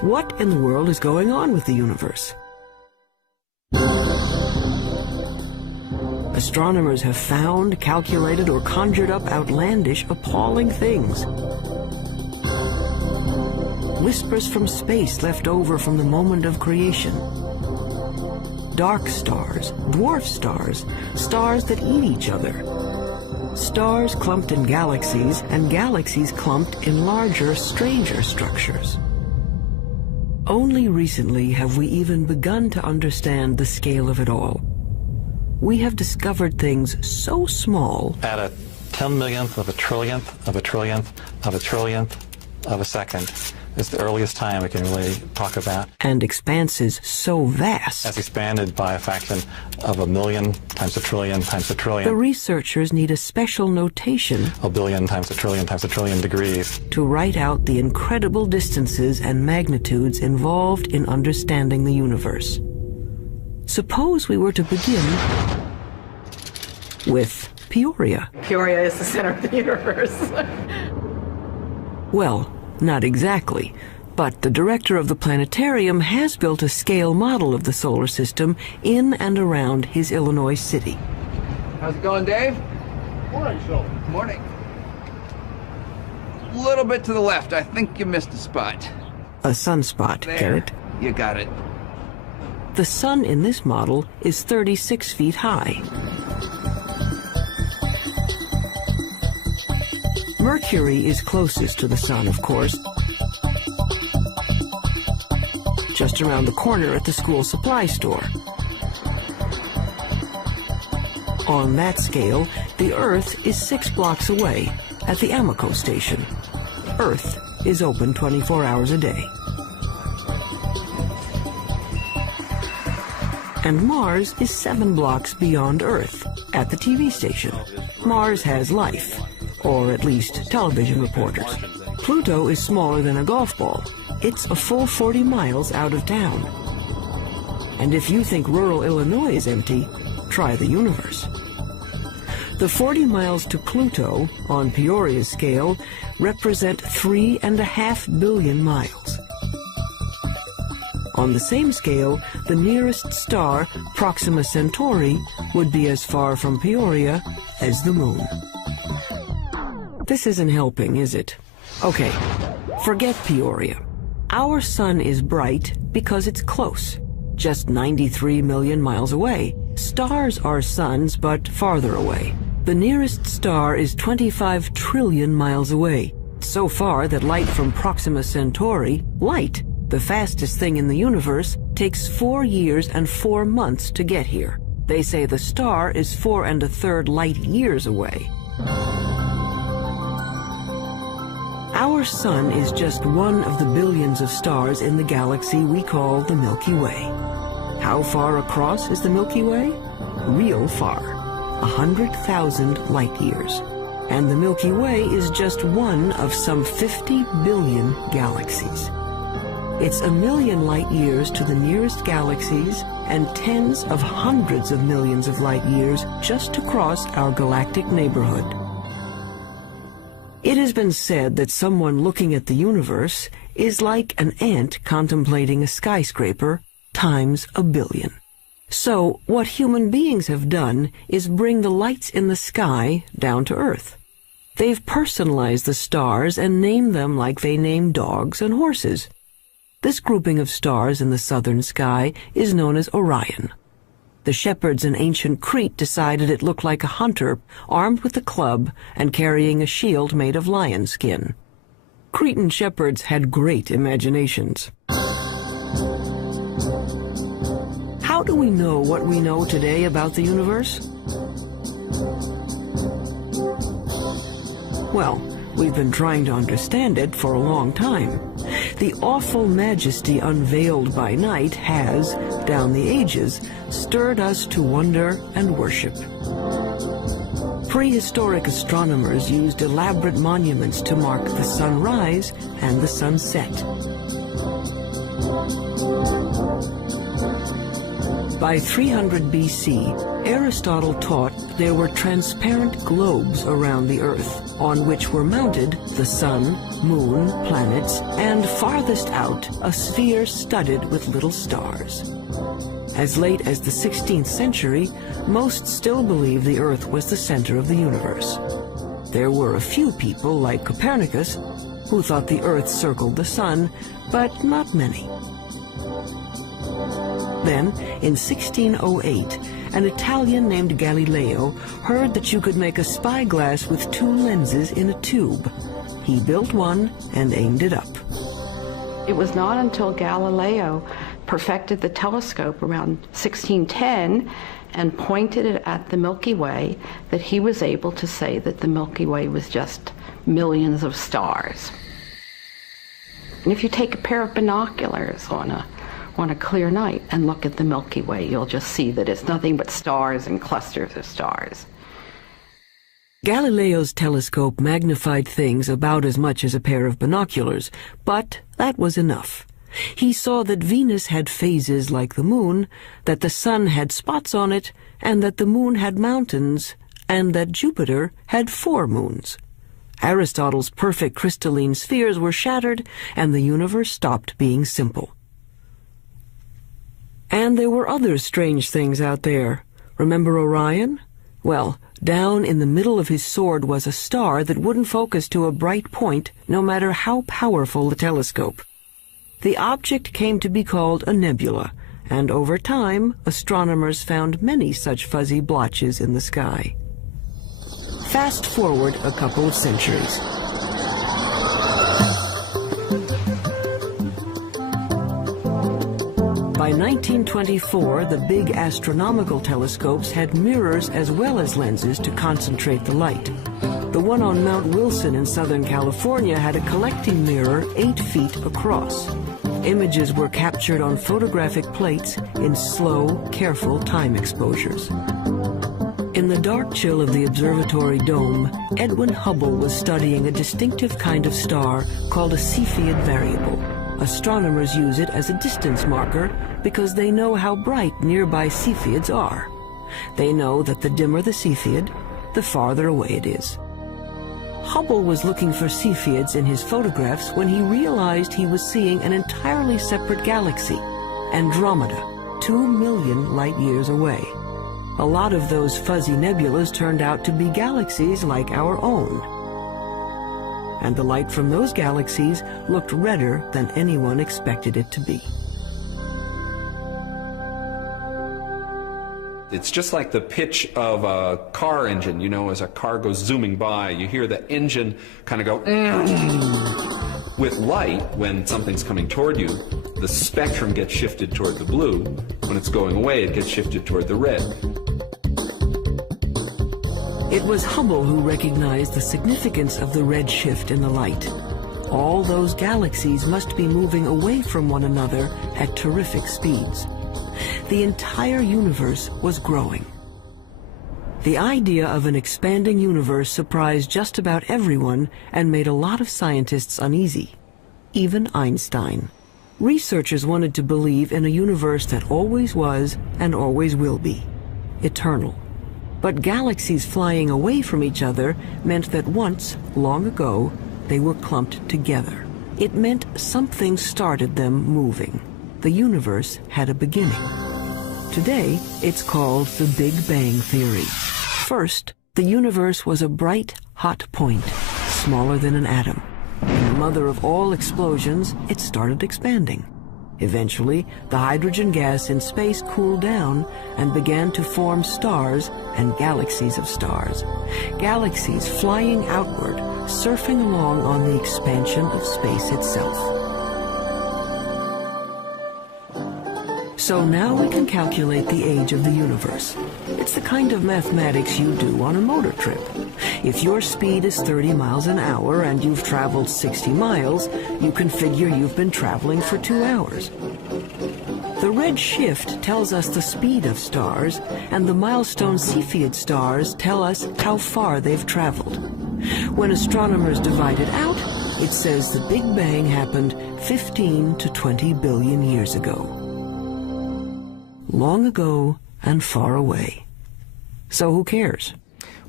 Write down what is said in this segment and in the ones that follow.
What in the world is going on with the universe? Astronomers have found, calculated, or conjured up outlandish, appalling things. Whispers from space left over from the moment of creation. Dark stars, dwarf stars, stars that eat each other. Stars clumped in galaxies, and galaxies clumped in larger, stranger structures. Only recently have we even begun to understand the scale of it all. We have discovered things so small. At a 10 millionth of a trillionth of a trillionth of a trillionth of a second is the earliest time we can really talk about. And expanses so vast. That's expanded by a fraction of a million times a trillion times a trillion. The researchers need a special notation. A billion times a trillion degrees. To write out the incredible distances and magnitudes involved in understanding the universe. Suppose we were to begin with Peoria. Peoria is the center of the universe. Well, not exactly, but the director of the planetarium has built a scale model of the solar system in and around his Illinois city. How's it going, Dave? Morning, Phil. Morning. A little bit to the left. I think you missed a spot. A sunspot, There. Garrett. You got it. The sun in this model is 36 feet high. Mercury is closest to the sun, of course. Just around the corner at the school supply store. On that scale, the Earth is 6 blocks away at the Amoco station. Earth is open 24 hours a day. And Mars is 7 blocks beyond Earth at the TV station. Mars has life, or at least television reporters. Pluto is smaller than a golf ball. It's a full 40 miles out of town. And if you think rural Illinois is empty, try the universe. The 40 miles to Pluto, on Peoria's scale, represent 3.5 billion miles. On the same scale, the nearest star, Proxima Centauri, would be as far from Peoria as the moon. This isn't helping, is it? Okay, forget Peoria. Our sun is bright because it's close, just 93 million miles away. Stars are suns, but farther away. The nearest star is 25 trillion miles away, so far that light from Proxima Centauri, light, the fastest thing in the universe, takes 4 years and 4 months to get here. They say the star is 4 1/3 light years away. Our sun is just one of the billions of stars in the galaxy we call the Milky Way. How far across is the Milky Way? Real far, 100,000 light years. And the Milky Way is just one of some 50 billion galaxies. It's a million light years to the nearest galaxies and tens of hundreds of millions of light years just to cross our galactic neighborhood. It has been said that someone looking at the universe is like an ant contemplating a skyscraper times a billion. So what human beings have done is bring the lights in the sky down to Earth. They've personalized the stars and named them like they name dogs and horses. This grouping of stars in the southern sky is known as Orion. The shepherds in ancient Crete decided it looked like a hunter armed with a club and carrying a shield made of lion skin. Cretan shepherds had great imaginations. How do we know what we know today about the universe? Well, we've been trying to understand it for a long time. The awful majesty unveiled by night has, down the ages, stirred us to wonder and worship. Prehistoric astronomers used elaborate monuments to mark the sunrise and the sunset. By 300 BC, Aristotle taught there were transparent globes around the Earth, on which were mounted the sun, moon, planets, and farthest out, a sphere studded with little stars. As late as the 16th century, most still believed the Earth was the center of the universe. There were a few people, like Copernicus, who thought the Earth circled the sun, but not many. Then, in 1608, an Italian named Galileo heard that you could make a spyglass with two lenses in a tube. He built one and aimed it up. It was not until Galileo perfected the telescope around 1610 and pointed it at the Milky Way that he was able to say that the Milky Way was just millions of stars. And if you take a pair of binoculars on a clear night and look at the Milky Way, you'll just see that it's nothing but stars and clusters of stars. Galileo's telescope magnified things about as much as a pair of binoculars, but that was enough. He saw that Venus had phases like the moon, that the sun had spots on it, and that the moon had mountains, and that Jupiter had 4 moons. Aristotle's perfect crystalline spheres were shattered, and the universe stopped being simple. And there were other strange things out there. Remember Orion? Well, down in the middle of his sword was a star that wouldn't focus to a bright point, no matter how powerful the telescope. The object came to be called a nebula, and over time, astronomers found many such fuzzy blotches in the sky. Fast forward a couple of centuries. By 1924, the big astronomical telescopes had mirrors as well as lenses to concentrate the light. The one on Mount Wilson in Southern California had a collecting mirror 8 feet across. Images were captured on photographic plates in slow, careful time exposures. In the dark chill of the observatory dome, Edwin Hubble was studying a distinctive kind of star called a Cepheid variable. Astronomers use it as a distance marker because they know how bright nearby Cepheids are. They know that the dimmer the Cepheid, the farther away it is. Hubble was looking for Cepheids in his photographs when he realized he was seeing an entirely separate galaxy, Andromeda, 2 million light-years away. A lot of those fuzzy nebulas turned out to be galaxies like our own. And the light from those galaxies looked redder than anyone expected it to be. It's just like the pitch of a car engine, you know, as a car goes zooming by, you hear the engine kind of go, with light, when something's coming toward you, the spectrum gets shifted toward the blue. When it's going away, it gets shifted toward the red. It was Hubble who recognized the significance of the red shift in the light. All those galaxies must be moving away from one another at terrific speeds. The entire universe was growing. The idea of an expanding universe surprised just about everyone and made a lot of scientists uneasy, even Einstein. Researchers wanted to believe in a universe that always was and always will be, eternal. But galaxies flying away from each other meant that once, long ago, they were clumped together. It meant something started them moving. The universe had a beginning. Today, it's called the Big Bang Theory. First, the universe was a bright, hot point, smaller than an atom. In the mother of all explosions, it started expanding. Eventually, the hydrogen gas in space cooled down and began to form stars and galaxies of stars. Galaxies flying outward, surfing along on the expansion of space itself. So now we can calculate the age of the universe. It's the kind of mathematics you do on a motor trip. If your speed is 30 miles an hour and you've traveled 60 miles, you can figure you've been traveling for 2 hours. The red shift tells us the speed of stars, and the milestone Cepheid stars tell us how far they've traveled. When astronomers divide it out, it says the Big Bang happened 15 to 20 billion years ago. Long ago and far away. So who cares?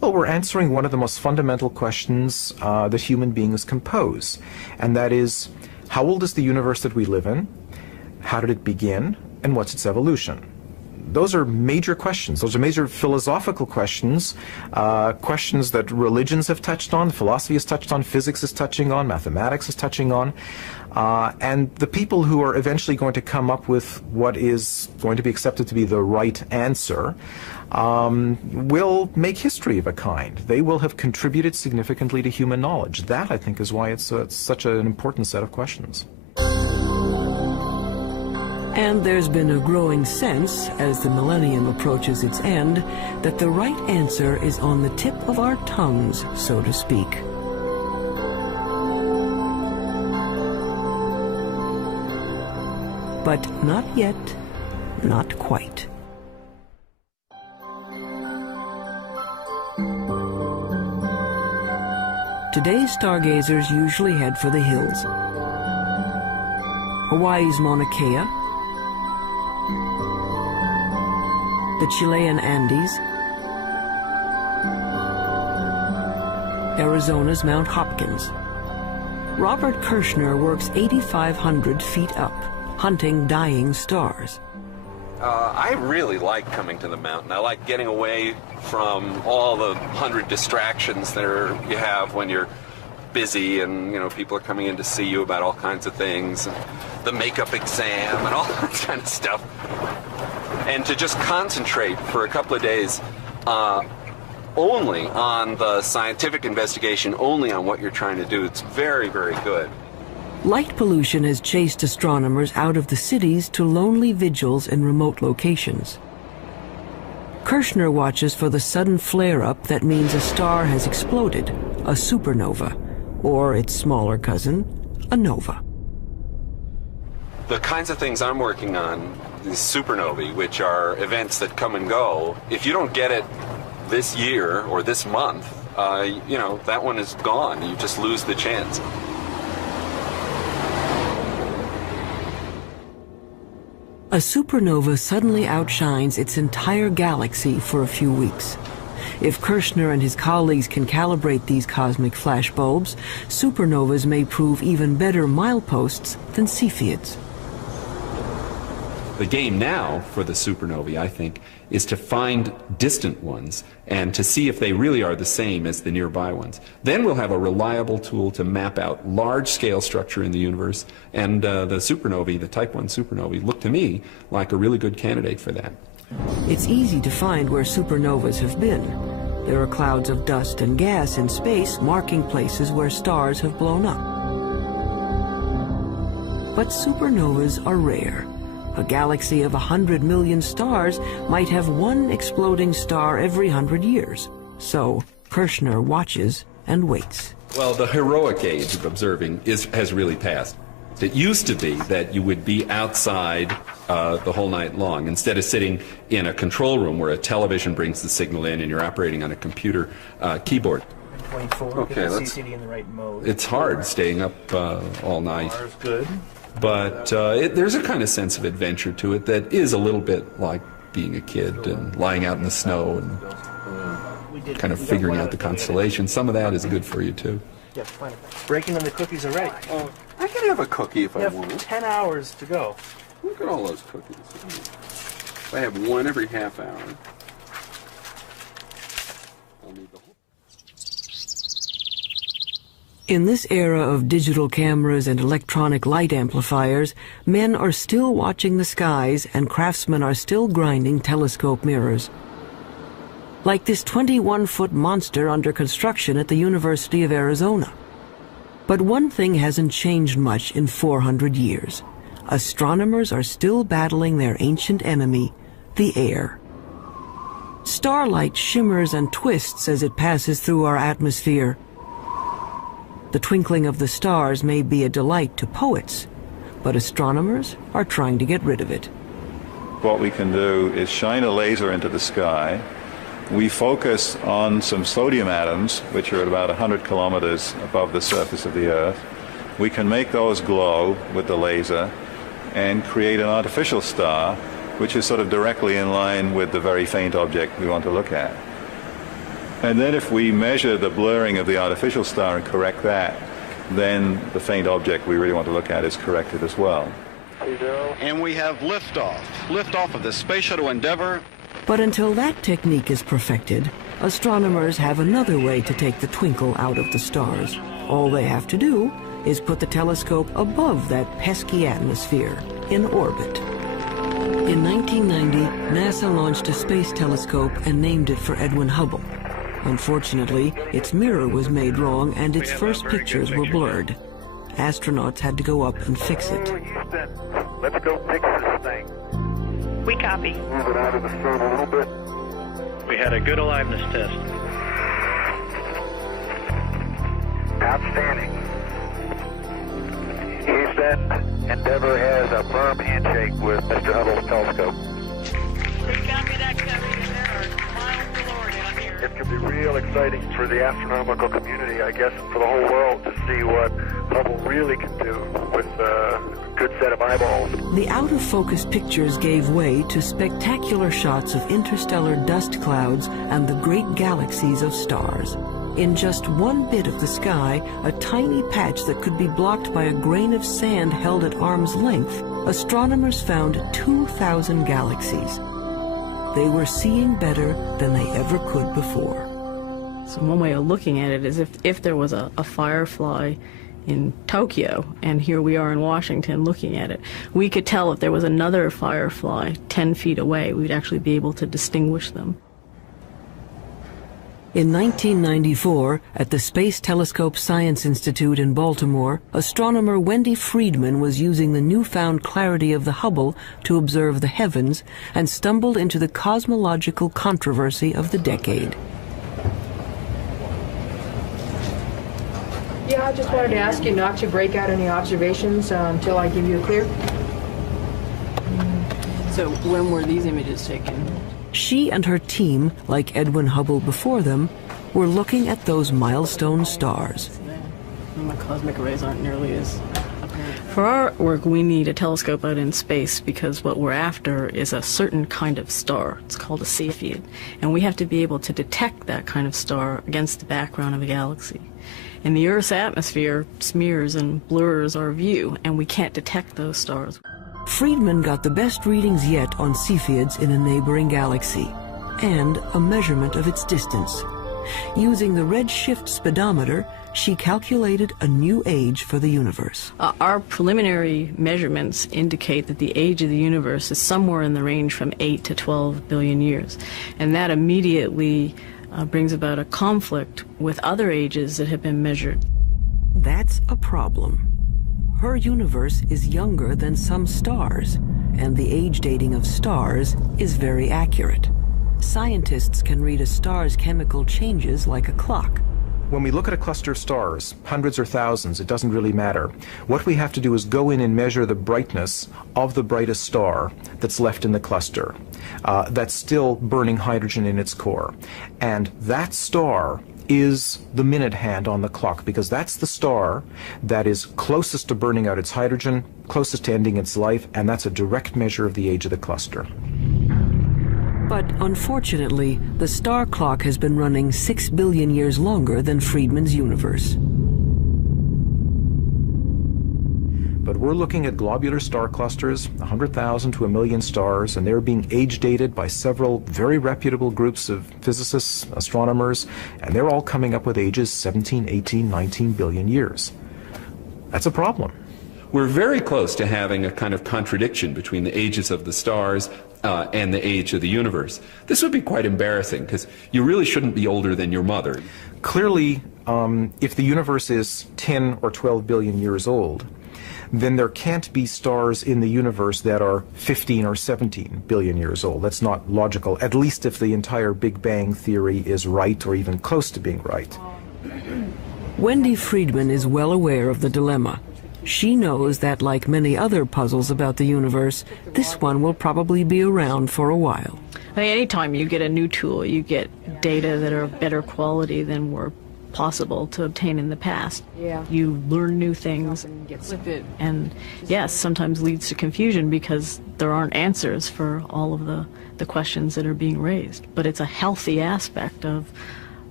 Well, we're answering one of the most fundamental questions that human beings can pose, and that is, how old is the universe that we live in? How did it begin? And what's its evolution? Those are major questions. Those are major philosophical questions, questions that religions have touched on, philosophy has touched on, physics is touching on, mathematics is touching on. And the people who are eventually going to come up with what is going to be accepted to be the right answer will make history of a kind. They will have contributed significantly to human knowledge. That, I think, is why it's such an important set of questions. And there's been a growing sense, as the millennium approaches its end, that the right answer is on the tip of our tongues, so to speak. But not yet, not quite. Today's stargazers usually head for the hills. Hawaii's Mauna Kea, the Chilean Andes, Arizona's Mount Hopkins. Robert Kirshner works 8,500 feet up, hunting dying stars. I really like coming to the mountain. I like getting away from all the 100 distractions you have when you're busy, and people are coming in to see you about all kinds of things, and the makeup exam and all that kind of stuff. And to just concentrate for a couple of days only on the scientific investigation, only on what you're trying to do, it's very, very good. Light pollution has chased astronomers out of the cities to lonely vigils in remote locations. Kirshner watches for the sudden flare-up that means a star has exploded, a supernova, or its smaller cousin, a nova. The kinds of things I'm working on, these supernovae, which are events that come and go, if you don't get it this year or this month, that one is gone. You just lose the chance. A supernova suddenly outshines its entire galaxy for a few weeks. If Kirshner and his colleagues can calibrate these cosmic flashbulbs, supernovas may prove even better mileposts than Cepheids. The game now for the supernovae, I think, is to find distant ones and to see if they really are the same as the nearby ones. Then we'll have a reliable tool to map out large-scale structure in the universe, and the supernovae, the Type 1 supernovae, look to me like a really good candidate for that. It's easy to find where supernovas have been. There are clouds of dust and gas in space marking places where stars have blown up. But supernovas are rare. A galaxy of 100 million stars might have one exploding star every 100 years. So Kirshner watches and waits. Well, the heroic age of observing has really passed. It used to be that you would be outside the whole night long, instead of sitting in a control room where a television brings the signal in and you're operating on a computer keyboard. 24, okay, get the CCD in the right mode. It's hard staying up all night. Good. But there's a kind of sense of adventure to it that is a little bit like being a kid and lying out in the snow and kind of figuring out the constellations. Some of that is good for you, too. Yeah, fine. Breaking in the cookies are ready. I can have a cookie if You I have want. 10 hours to go. Look at all those cookies. I have one every half hour. I'll need the whole. In this era of digital cameras and electronic light amplifiers, men are still watching the skies and craftsmen are still grinding telescope mirrors. Like this 21-foot monster under construction at the University of Arizona. But one thing hasn't changed much in 400 years. Astronomers are still battling their ancient enemy, the air. Starlight shimmers and twists as it passes through our atmosphere. The twinkling of the stars may be a delight to poets, but astronomers are trying to get rid of it. What we can do is shine a laser into the sky. We focus on some sodium atoms, which are at about 100 kilometers above the surface of the Earth. We can make those glow with the laser and create an artificial star, which is sort of directly in line with the very faint object we want to look at. And then if we measure the blurring of the artificial star and correct that, then the faint object we really want to look at is corrected as well. And we have liftoff of the Space Shuttle Endeavour. But until that technique is perfected, astronomers have another way to take the twinkle out of the stars. All they have to do is put the telescope above that pesky atmosphere, in orbit. In 1990, NASA launched a space telescope and named it for Edwin Hubble. Unfortunately, its mirror was made wrong and its first pictures were blurred. Astronauts had to go up and fix it. Let's go fix this thing. We copy. Move it out of the sun a little bit. We had a good aliveness test. Outstanding. Houston, Endeavour has a firm handshake with Mr. Hubble's telescope. We copy that, Covey. There are miles galore down here. It could be real exciting for the astronomical community, I guess, and for the whole world to see what Hubble really can do with a good set of eyeballs. The out-of-focus pictures gave way to spectacular shots of interstellar dust clouds and the great galaxies of stars. In just one bit of the sky, a tiny patch that could be blocked by a grain of sand held at arm's length, astronomers found 2,000 galaxies. They were seeing better than they ever could before. So one way of looking at it is if there was a firefly in Tokyo, and here we are in Washington looking at it, we could tell if there was another firefly 10 feet away, we'd actually be able to distinguish them. In 1994, at the Space Telescope Science Institute in Baltimore, astronomer Wendy Friedman was using the newfound clarity of the Hubble to observe the heavens and stumbled into the cosmological controversy of the decade. Yeah, I just wanted to ask you not to break out any observations until I give you a clear. So when were these images taken? She and her team, like Edwin Hubble before them, were looking at those milestone stars. And the cosmic rays aren't nearly as apparent. For our work, we need a telescope out in space because what we're after is a certain kind of star. It's called a Cepheid. And we have to be able to detect that kind of star against the background of a galaxy. And the Earth's atmosphere smears and blurs our view, and we can't detect those stars. Friedman got the best readings yet on Cepheids in a neighboring galaxy, and a measurement of its distance. Using the redshift speedometer, she calculated a new age for the universe. Our preliminary measurements indicate that the age of the universe is somewhere in the range from 8 to 12 billion years. And that immediately brings about a conflict with other ages that have been measured. That's a problem. Her universe is younger than some stars, and the age dating of stars is very accurate. Scientists can read a star's chemical changes like a clock. When we look at a cluster of stars, hundreds or thousands, it doesn't really matter. What we have to do is go in and measure the brightness of the brightest star that's left in the cluster, that's still burning hydrogen in its core. And that star is the minute hand on the clock, because that's the star that is closest to burning out its hydrogen, closest to ending its life, and that's a direct measure of the age of the cluster. But unfortunately, the star clock has been running 6 billion years longer than Friedman's universe. But we're looking at globular star clusters, 100,000 to 1 million stars, and they're being age dated by several very reputable groups of physicists, astronomers, and they're all coming up with ages 17, 18, 19 billion years. That's a problem. We're very close to having a kind of contradiction between the ages of the stars and the age of the universe. This would be quite embarrassing, because you really shouldn't be older than your mother. Clearly, if the universe is 10 or 12 billion years old, then there can't be stars in the universe that are 15 or 17 billion years old. That's not logical, at least if the entire Big Bang theory is right or even close to being right. Wendy Friedman is well aware of the dilemma. She knows that, like many other puzzles about the universe, this one will probably be around for a while. I mean, anytime you get a new tool, you get data that are of better quality than were possible to obtain in the past. Yeah. You learn new things with it, and yes, sometimes leads to confusion because there aren't answers for all of the questions that are being raised. But it's a healthy aspect of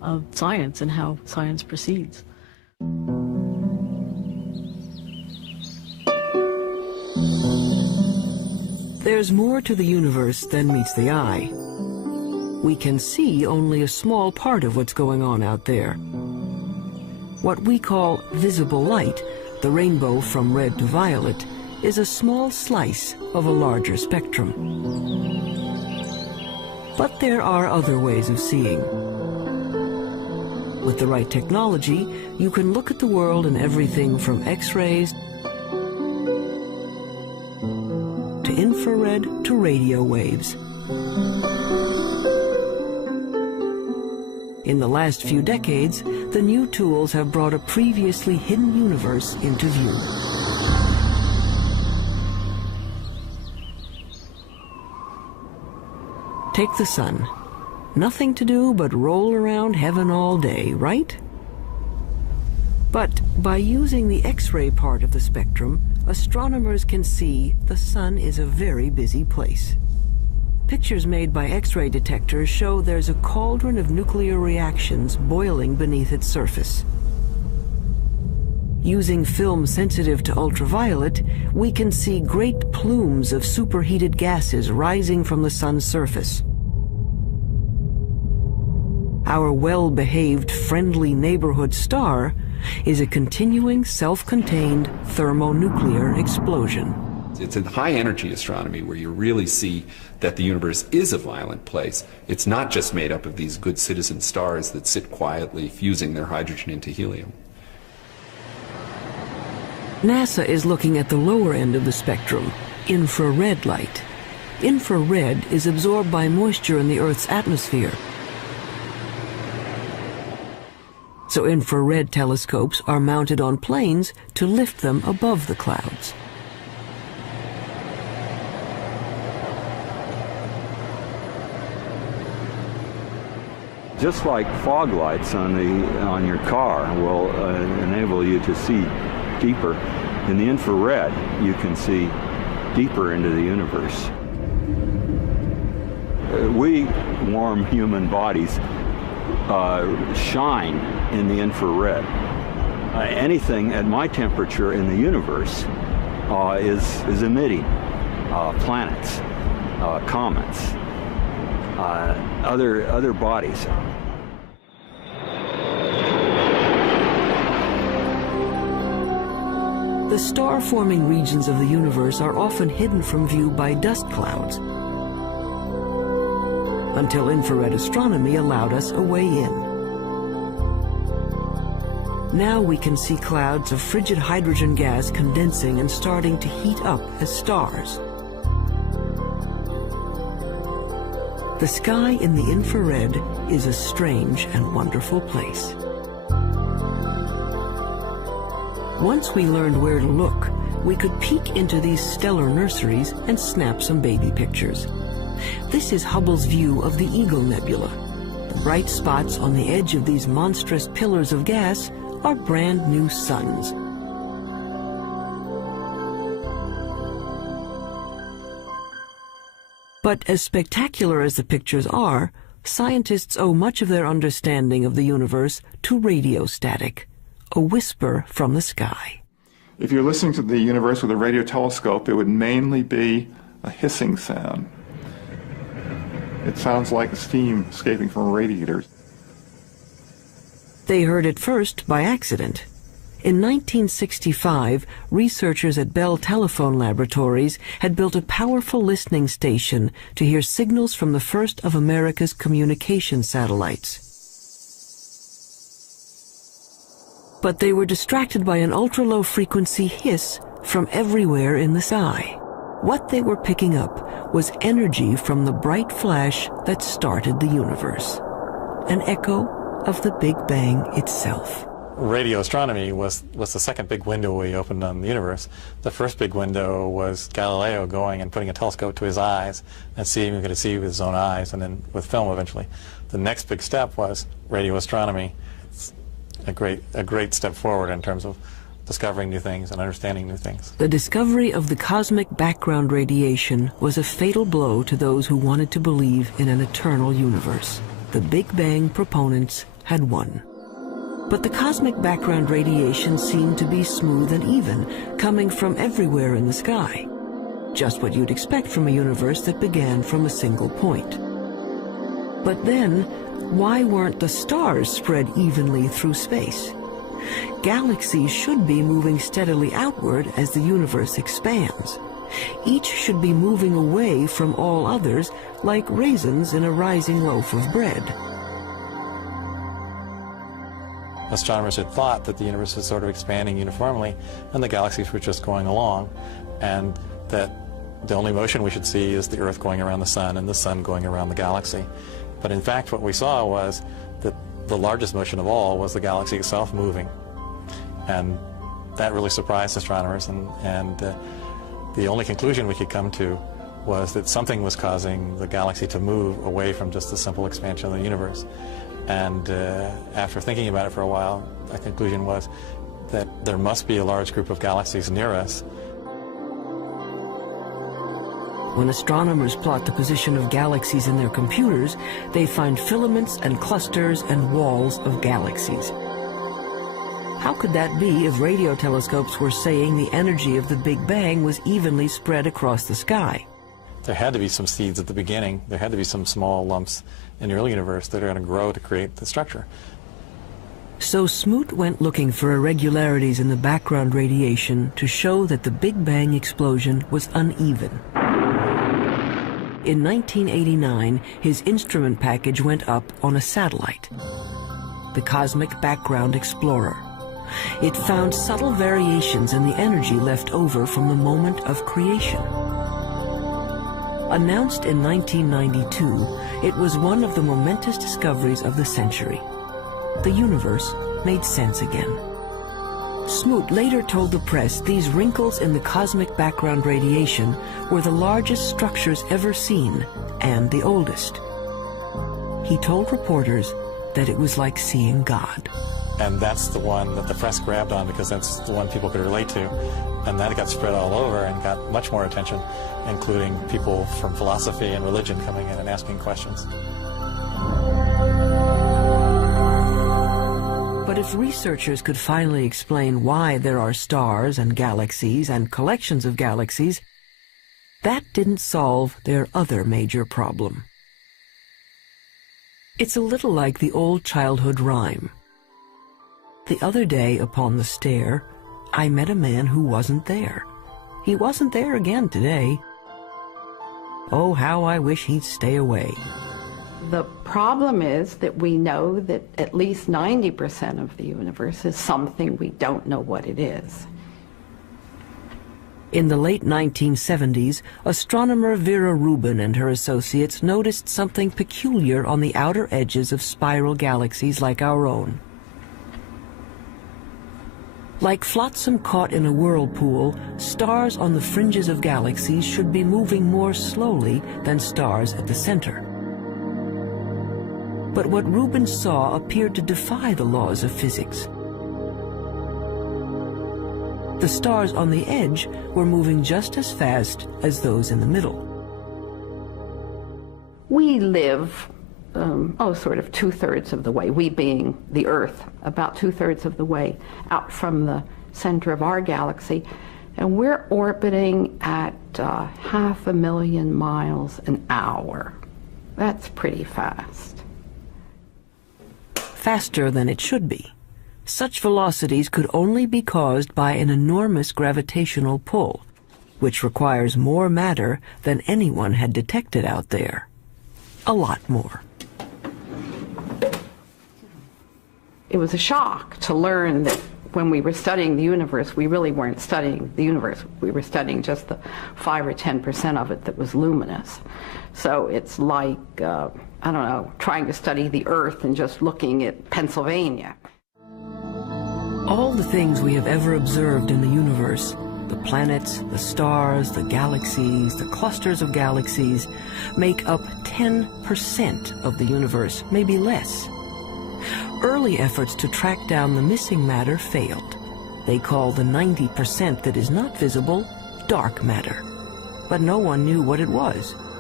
of science and how science proceeds. There's more to the universe than meets the eye. We can see only a small part of what's going on out there. What we call visible light, the rainbow from red to violet, is a small slice of a larger spectrum. But there are other ways of seeing. With the right technology, you can look at the world in everything from X-rays to infrared to radio waves. In the last few decades, the new tools have brought a previously hidden universe into view. Take the sun. Nothing to do but roll around heaven all day, right? But by using the X-ray part of the spectrum, astronomers can see the sun is a very busy place. Pictures made by X-ray detectors show there's a cauldron of nuclear reactions boiling beneath its surface. Using film sensitive to ultraviolet, we can see great plumes of superheated gases rising from the sun's surface. Our well-behaved, friendly neighborhood star is a continuing, self-contained thermonuclear explosion. It's in high-energy astronomy where you really see that the universe is a violent place. It's not just made up of these good citizen stars that sit quietly fusing their hydrogen into helium. NASA is looking at the lower end of the spectrum, infrared light. Infrared is absorbed by moisture in the Earth's atmosphere. So infrared telescopes are mounted on planes to lift them above the clouds. Just like fog lights on your car will enable you to see deeper, in the infrared you can see deeper into the universe. We warm human bodies shine in the infrared. Anything at my temperature in the universe is emitting planets, comets, other bodies. The star-forming regions of the universe are often hidden from view by dust clouds, until infrared astronomy allowed us a way in. Now we can see clouds of frigid hydrogen gas condensing and starting to heat up as stars. The sky in the infrared is a strange and wonderful place. Once we learned where to look, we could peek into these stellar nurseries and snap some baby pictures. This is Hubble's view of the Eagle Nebula. The bright spots on the edge of these monstrous pillars of gas are brand new suns. But as spectacular as the pictures are, scientists owe much of their understanding of the universe to radio static, a whisper from the sky. If you're listening to the universe with a radio telescope, it would mainly be a hissing sound. It sounds like steam escaping from a radiator. They heard it first by accident. In 1965, researchers at Bell Telephone Laboratories had built a powerful listening station to hear signals from the first of America's communication satellites. But they were distracted by an ultra-low frequency hiss from everywhere in the sky. What they were picking up was energy from the bright flash that started the universe, an echo of the Big Bang itself. Radio astronomy was the second big window we opened on the universe. The first big window was Galileo going and putting a telescope to his eyes and seeing what he could see with his own eyes, and then with film eventually. The next big step was radio astronomy. It's a great step forward in terms of discovering new things and understanding new things. The discovery of the cosmic background radiation was a fatal blow to those who wanted to believe in an eternal universe. The Big Bang proponents had won. But the cosmic background radiation seemed to be smooth and even, coming from everywhere in the sky. Just what you'd expect from a universe that began from a single point. But then, why weren't the stars spread evenly through space? Galaxies should be moving steadily outward as the universe expands. Each should be moving away from all others like raisins in a rising loaf of bread. Astronomers had thought that the universe was sort of expanding uniformly and the galaxies were just going along, and that the only motion we should see is the Earth going around the Sun and the Sun going around the galaxy. But in fact, what we saw was that the largest motion of all was the galaxy itself moving. And that really surprised astronomers, and the only conclusion we could come to was that something was causing the galaxy to move away from just the simple expansion of the universe. And after thinking about it for a while, the conclusion was that there must be a large group of galaxies near us. When astronomers plot the position of galaxies in their computers, they find filaments and clusters and walls of galaxies. How could that be if radio telescopes were saying the energy of the Big Bang was evenly spread across the sky? There had to be some seeds at the beginning. There had to be some small lumps in the early universe that are going to grow to create the structure. So Smoot went looking for irregularities in the background radiation to show that the Big Bang explosion was uneven. In 1989, his instrument package went up on a satellite, the Cosmic Background Explorer. It found subtle variations in the energy left over from the moment of creation. Announced in 1992, it was one of the momentous discoveries of the century. The universe made sense again. Smoot later told the press these wrinkles in the cosmic background radiation were the largest structures ever seen and the oldest. He told reporters that it was like seeing God. And that's the one that the press grabbed on because that's the one people could relate to. And that got spread all over and got much more attention, including people from philosophy and religion coming in and asking questions. But if researchers could finally explain why there are stars and galaxies and collections of galaxies, that didn't solve their other major problem. It's a little like the old childhood rhyme. The other day upon the stair, I met a man who wasn't there. He wasn't there again today. Oh, how I wish he'd stay away. The problem is that we know that at least 90% of the universe is something we don't know what it is. In the late 1970s, astronomer Vera Rubin and her associates noticed something peculiar on the outer edges of spiral galaxies like our own. Like flotsam caught in a whirlpool, stars on the fringes of galaxies should be moving more slowly than stars at the center. But what Rubin saw appeared to defy the laws of physics. The stars on the edge were moving just as fast as those in the middle. We live, sort of 2/3 of the way, we being the Earth, about 2/3 of the way out from the center of our galaxy, and we're orbiting at 500,000 miles an hour. That's pretty fast. Faster than it should be. Such velocities could only be caused by an enormous gravitational pull, which requires more matter than anyone had detected out there. A lot more. It was a shock to learn that when we were studying the universe, we really weren't studying the universe. We were studying just the 5 or 10% of it that was luminous. So it's like, trying to study the Earth and just looking at Pennsylvania. All the things we have ever observed in the universe, the planets, the stars, the galaxies, the clusters of galaxies, make up 10% of the universe, maybe less. Early efforts to track down the missing matter failed. They call the 90% that is not visible dark matter. But no one knew what it was.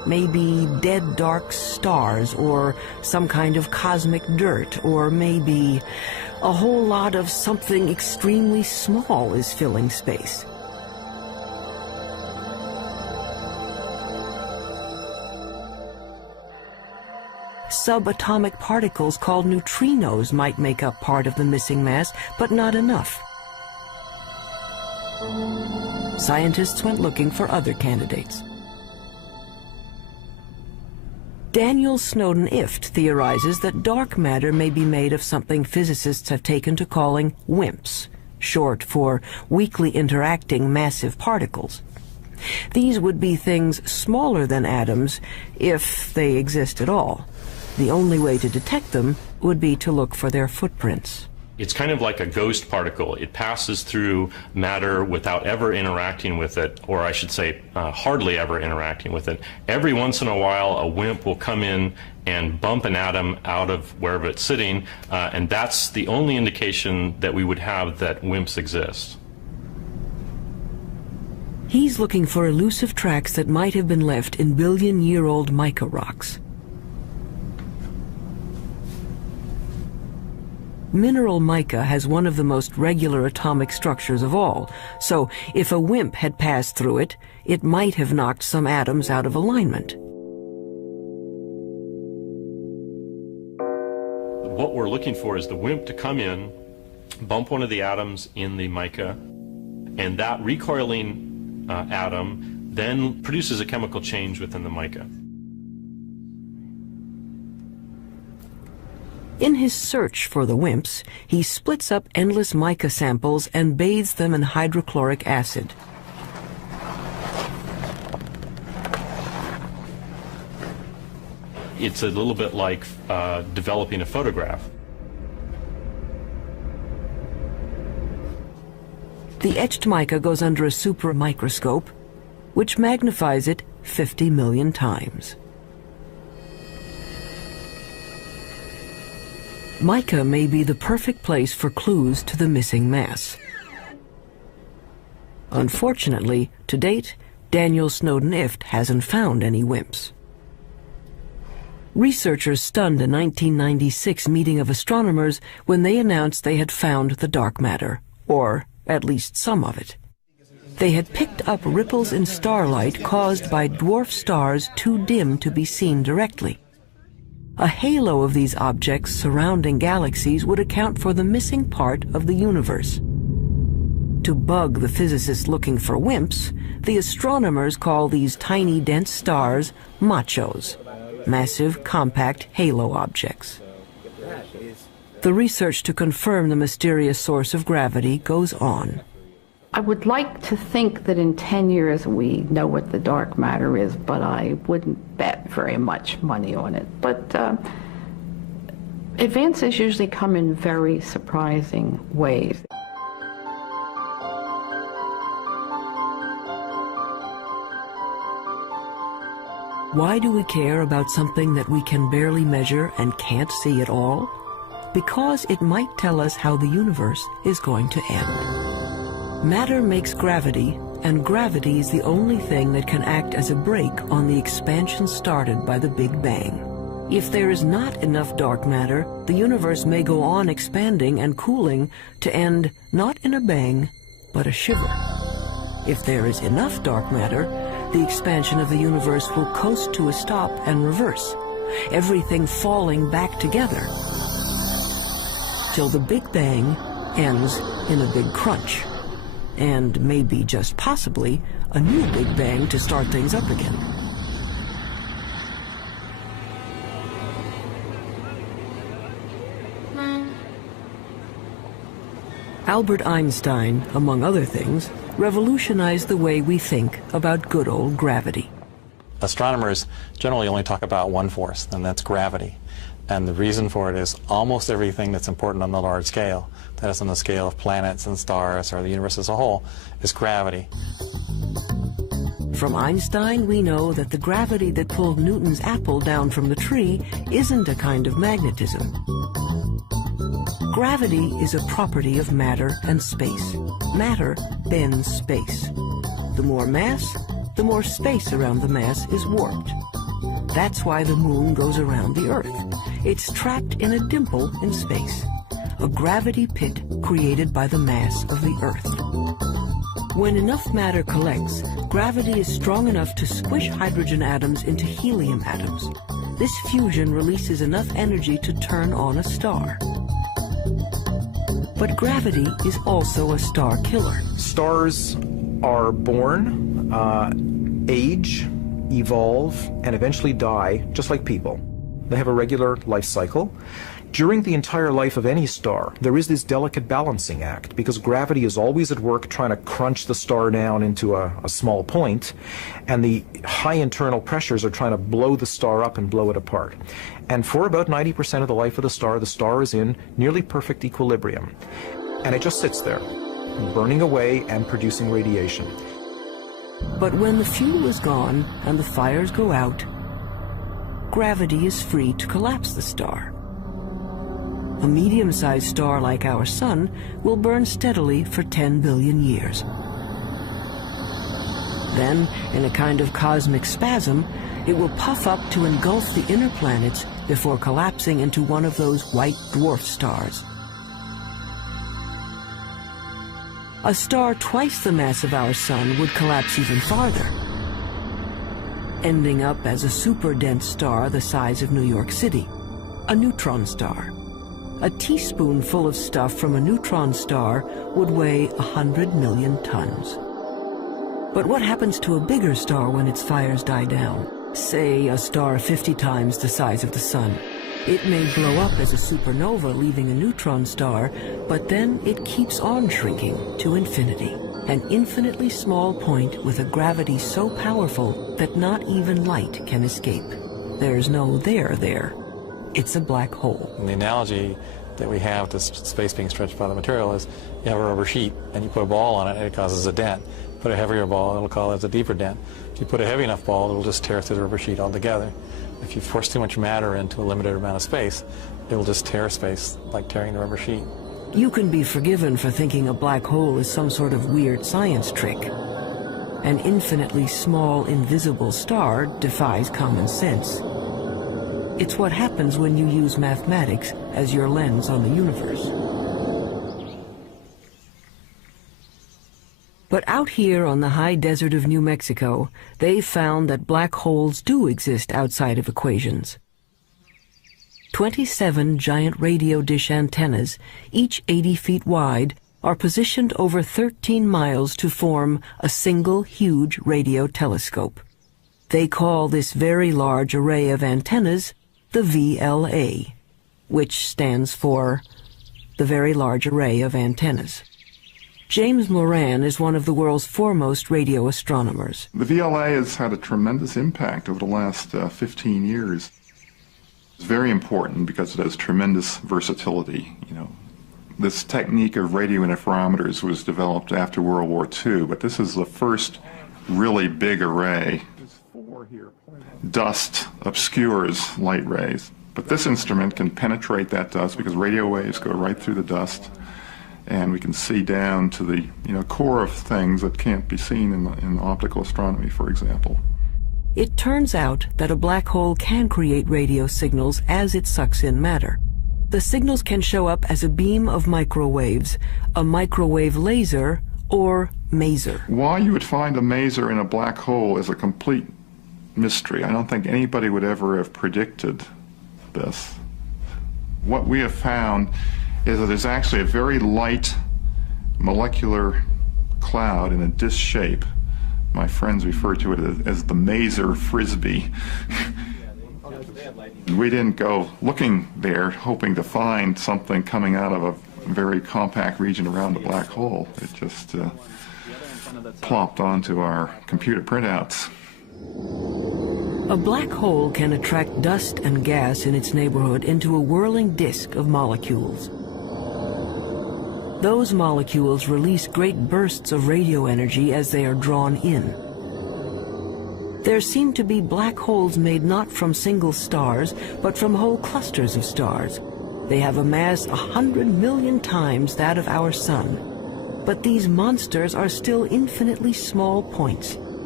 Maybe dead dark stars, or some kind of cosmic dirt, or maybe a whole lot of something extremely small is filling space. Subatomic particles called neutrinos might make up part of the missing mass, but not enough. Scientists went looking for other candidates. Daniel Snowden Ift theorizes that dark matter may be made of something physicists have taken to calling WIMPs, short for weakly interacting massive particles. These would be things smaller than atoms, if they exist at all. The only way to detect them would be to look for their footprints. It's kind of like a ghost particle. It passes through matter without ever interacting with it, or I should say hardly ever interacting with it. Every once in a while, a WIMP will come in and bump an atom out of wherever it's sitting, and that's the only indication that we would have that WIMPs exist. He's looking for elusive tracks that might have been left in billion-year-old mica rocks. Mineral mica has one of the most regular atomic structures of all, so if a WIMP had passed through it, it might have knocked some atoms out of alignment. What we're looking for is the WIMP to come in, bump one of the atoms in the mica, and that recoiling atom then produces a chemical change within the mica. In his search for the WIMPs, he splits up endless mica samples and bathes them in hydrochloric acid. It's a little bit like developing a photograph. The etched mica goes under a super microscope, which magnifies it 50 million times. Mica may be the perfect place for clues to the missing mass. Unfortunately, to date, Daniel Snowden Ift hasn't found any WIMPs. Researchers stunned a 1996 meeting of astronomers when they announced they had found the dark matter, or at least some of it. They had picked up ripples in starlight caused by dwarf stars too dim to be seen directly. A halo of these objects surrounding galaxies would account for the missing part of the universe. To bug the physicists looking for WIMPs, the astronomers call these tiny dense stars machos, massive compact halo objects. The research to confirm the mysterious source of gravity goes on. I would like to think that in 10 years we know what the dark matter is, but I wouldn't bet very much money on it. But advances usually come in very surprising ways. Why do we care about something that we can barely measure and can't see at all? Because it might tell us how the universe is going to end. Matter makes gravity, and gravity is the only thing that can act as a brake on the expansion started by the Big Bang. If there is not enough dark matter, the universe may go on expanding and cooling to end not in a bang, but a shiver. If there is enough dark matter, the expansion of the universe will coast to a stop and reverse, everything falling back together, till the Big Bang ends in a big crunch. And maybe, just possibly, a new Big Bang to start things up again. Albert Einstein, among other things, revolutionized the way we think about good old gravity. Astronomers generally only talk about one force, and that's gravity. And the reason for it is almost everything that's important on the large scale, that is on the scale of planets and stars or the universe as a whole, is gravity. From Einstein, we know that the gravity that pulled Newton's apple down from the tree isn't a kind of magnetism. Gravity is a property of matter and space. Matter bends space. The more mass, the more space around the mass is warped. That's why the moon goes around the Earth. It's trapped in a dimple in space, a gravity pit created by the mass of the Earth. When enough matter collects, gravity is strong enough to squish hydrogen atoms into helium atoms. This fusion releases enough energy to turn on a star. But gravity is also a star killer. Stars are born, age, evolve, and eventually die, just like people. They have a regular life cycle. During the entire life of any star, there is this delicate balancing act, because gravity is always at work trying to crunch the star down into a small point, and the high internal pressures are trying to blow the star up and blow it apart. And for about 90% of the life of the star is in nearly perfect equilibrium. And it just sits there, burning away and producing radiation. But when the fuel is gone and the fires go out, gravity is free to collapse the star. A medium-sized star like our Sun will burn steadily for 10 billion years. Then, in a kind of cosmic spasm, it will puff up to engulf the inner planets before collapsing into one of those white dwarf stars. A star twice the mass of our Sun would collapse even farther, ending up as a super-dense star the size of New York City, a neutron star. A teaspoonful of stuff from a neutron star would weigh 100 million tons. But what happens to a bigger star when its fires die down? Say a star 50 times the size of the Sun. It may blow up as a supernova, leaving a neutron star, but then it keeps on shrinking to infinity. An infinitely small point with a gravity so powerful that not even light can escape. There's no there there. It's a black hole. And the analogy that we have to space being stretched by the material is you have a rubber sheet and you put a ball on it and it causes a dent. Put a heavier ball, it'll cause a deeper dent. If you put a heavy enough ball, it'll just tear through the rubber sheet altogether. If you force too much matter into a limited amount of space, it will just tear space like tearing the rubber sheet. You can be forgiven for thinking a black hole is some sort of weird science trick. An infinitely small, invisible star defies common sense. It's what happens when you use mathematics as your lens on the universe. But out here on the high desert of New Mexico, they've found that black holes do exist outside of equations. 27 giant radio dish antennas, each 80 feet wide, are positioned over 13 miles to form a single huge radio telescope. They call this very large array of antennas the VLA, which stands for the Very Large Array of Antennas. James Moran is one of the world's foremost radio astronomers. The VLA has had a tremendous impact over the last 15 years. It's very important because it has tremendous versatility. This technique of radio interferometers was developed after World War II, but this is the first really big array. Dust obscures light rays, but this instrument can penetrate that dust because radio waves go right through the dust, and we can see down to the core of things that can't be seen in optical astronomy, for example. It turns out that a black hole can create radio signals as it sucks in matter. The signals can show up as a beam of microwaves, a microwave laser, or maser. Why you would find a maser in a black hole is a complete mystery. I don't think anybody would ever have predicted this. What we have found is that there's actually a very light molecular cloud in a disc shape. My friends refer to it as the maser frisbee. We didn't go looking there hoping to find something coming out of a very compact region around the black hole. It just plopped onto our computer printouts. A black hole can attract dust and gas in its neighborhood into a whirling disk of molecules. Those molecules release great bursts of radio energy as they are drawn in. There seem to be black holes made not from single stars, but from whole clusters of stars. They have a mass 100 million times that of our Sun. But these monsters are still infinitely small points.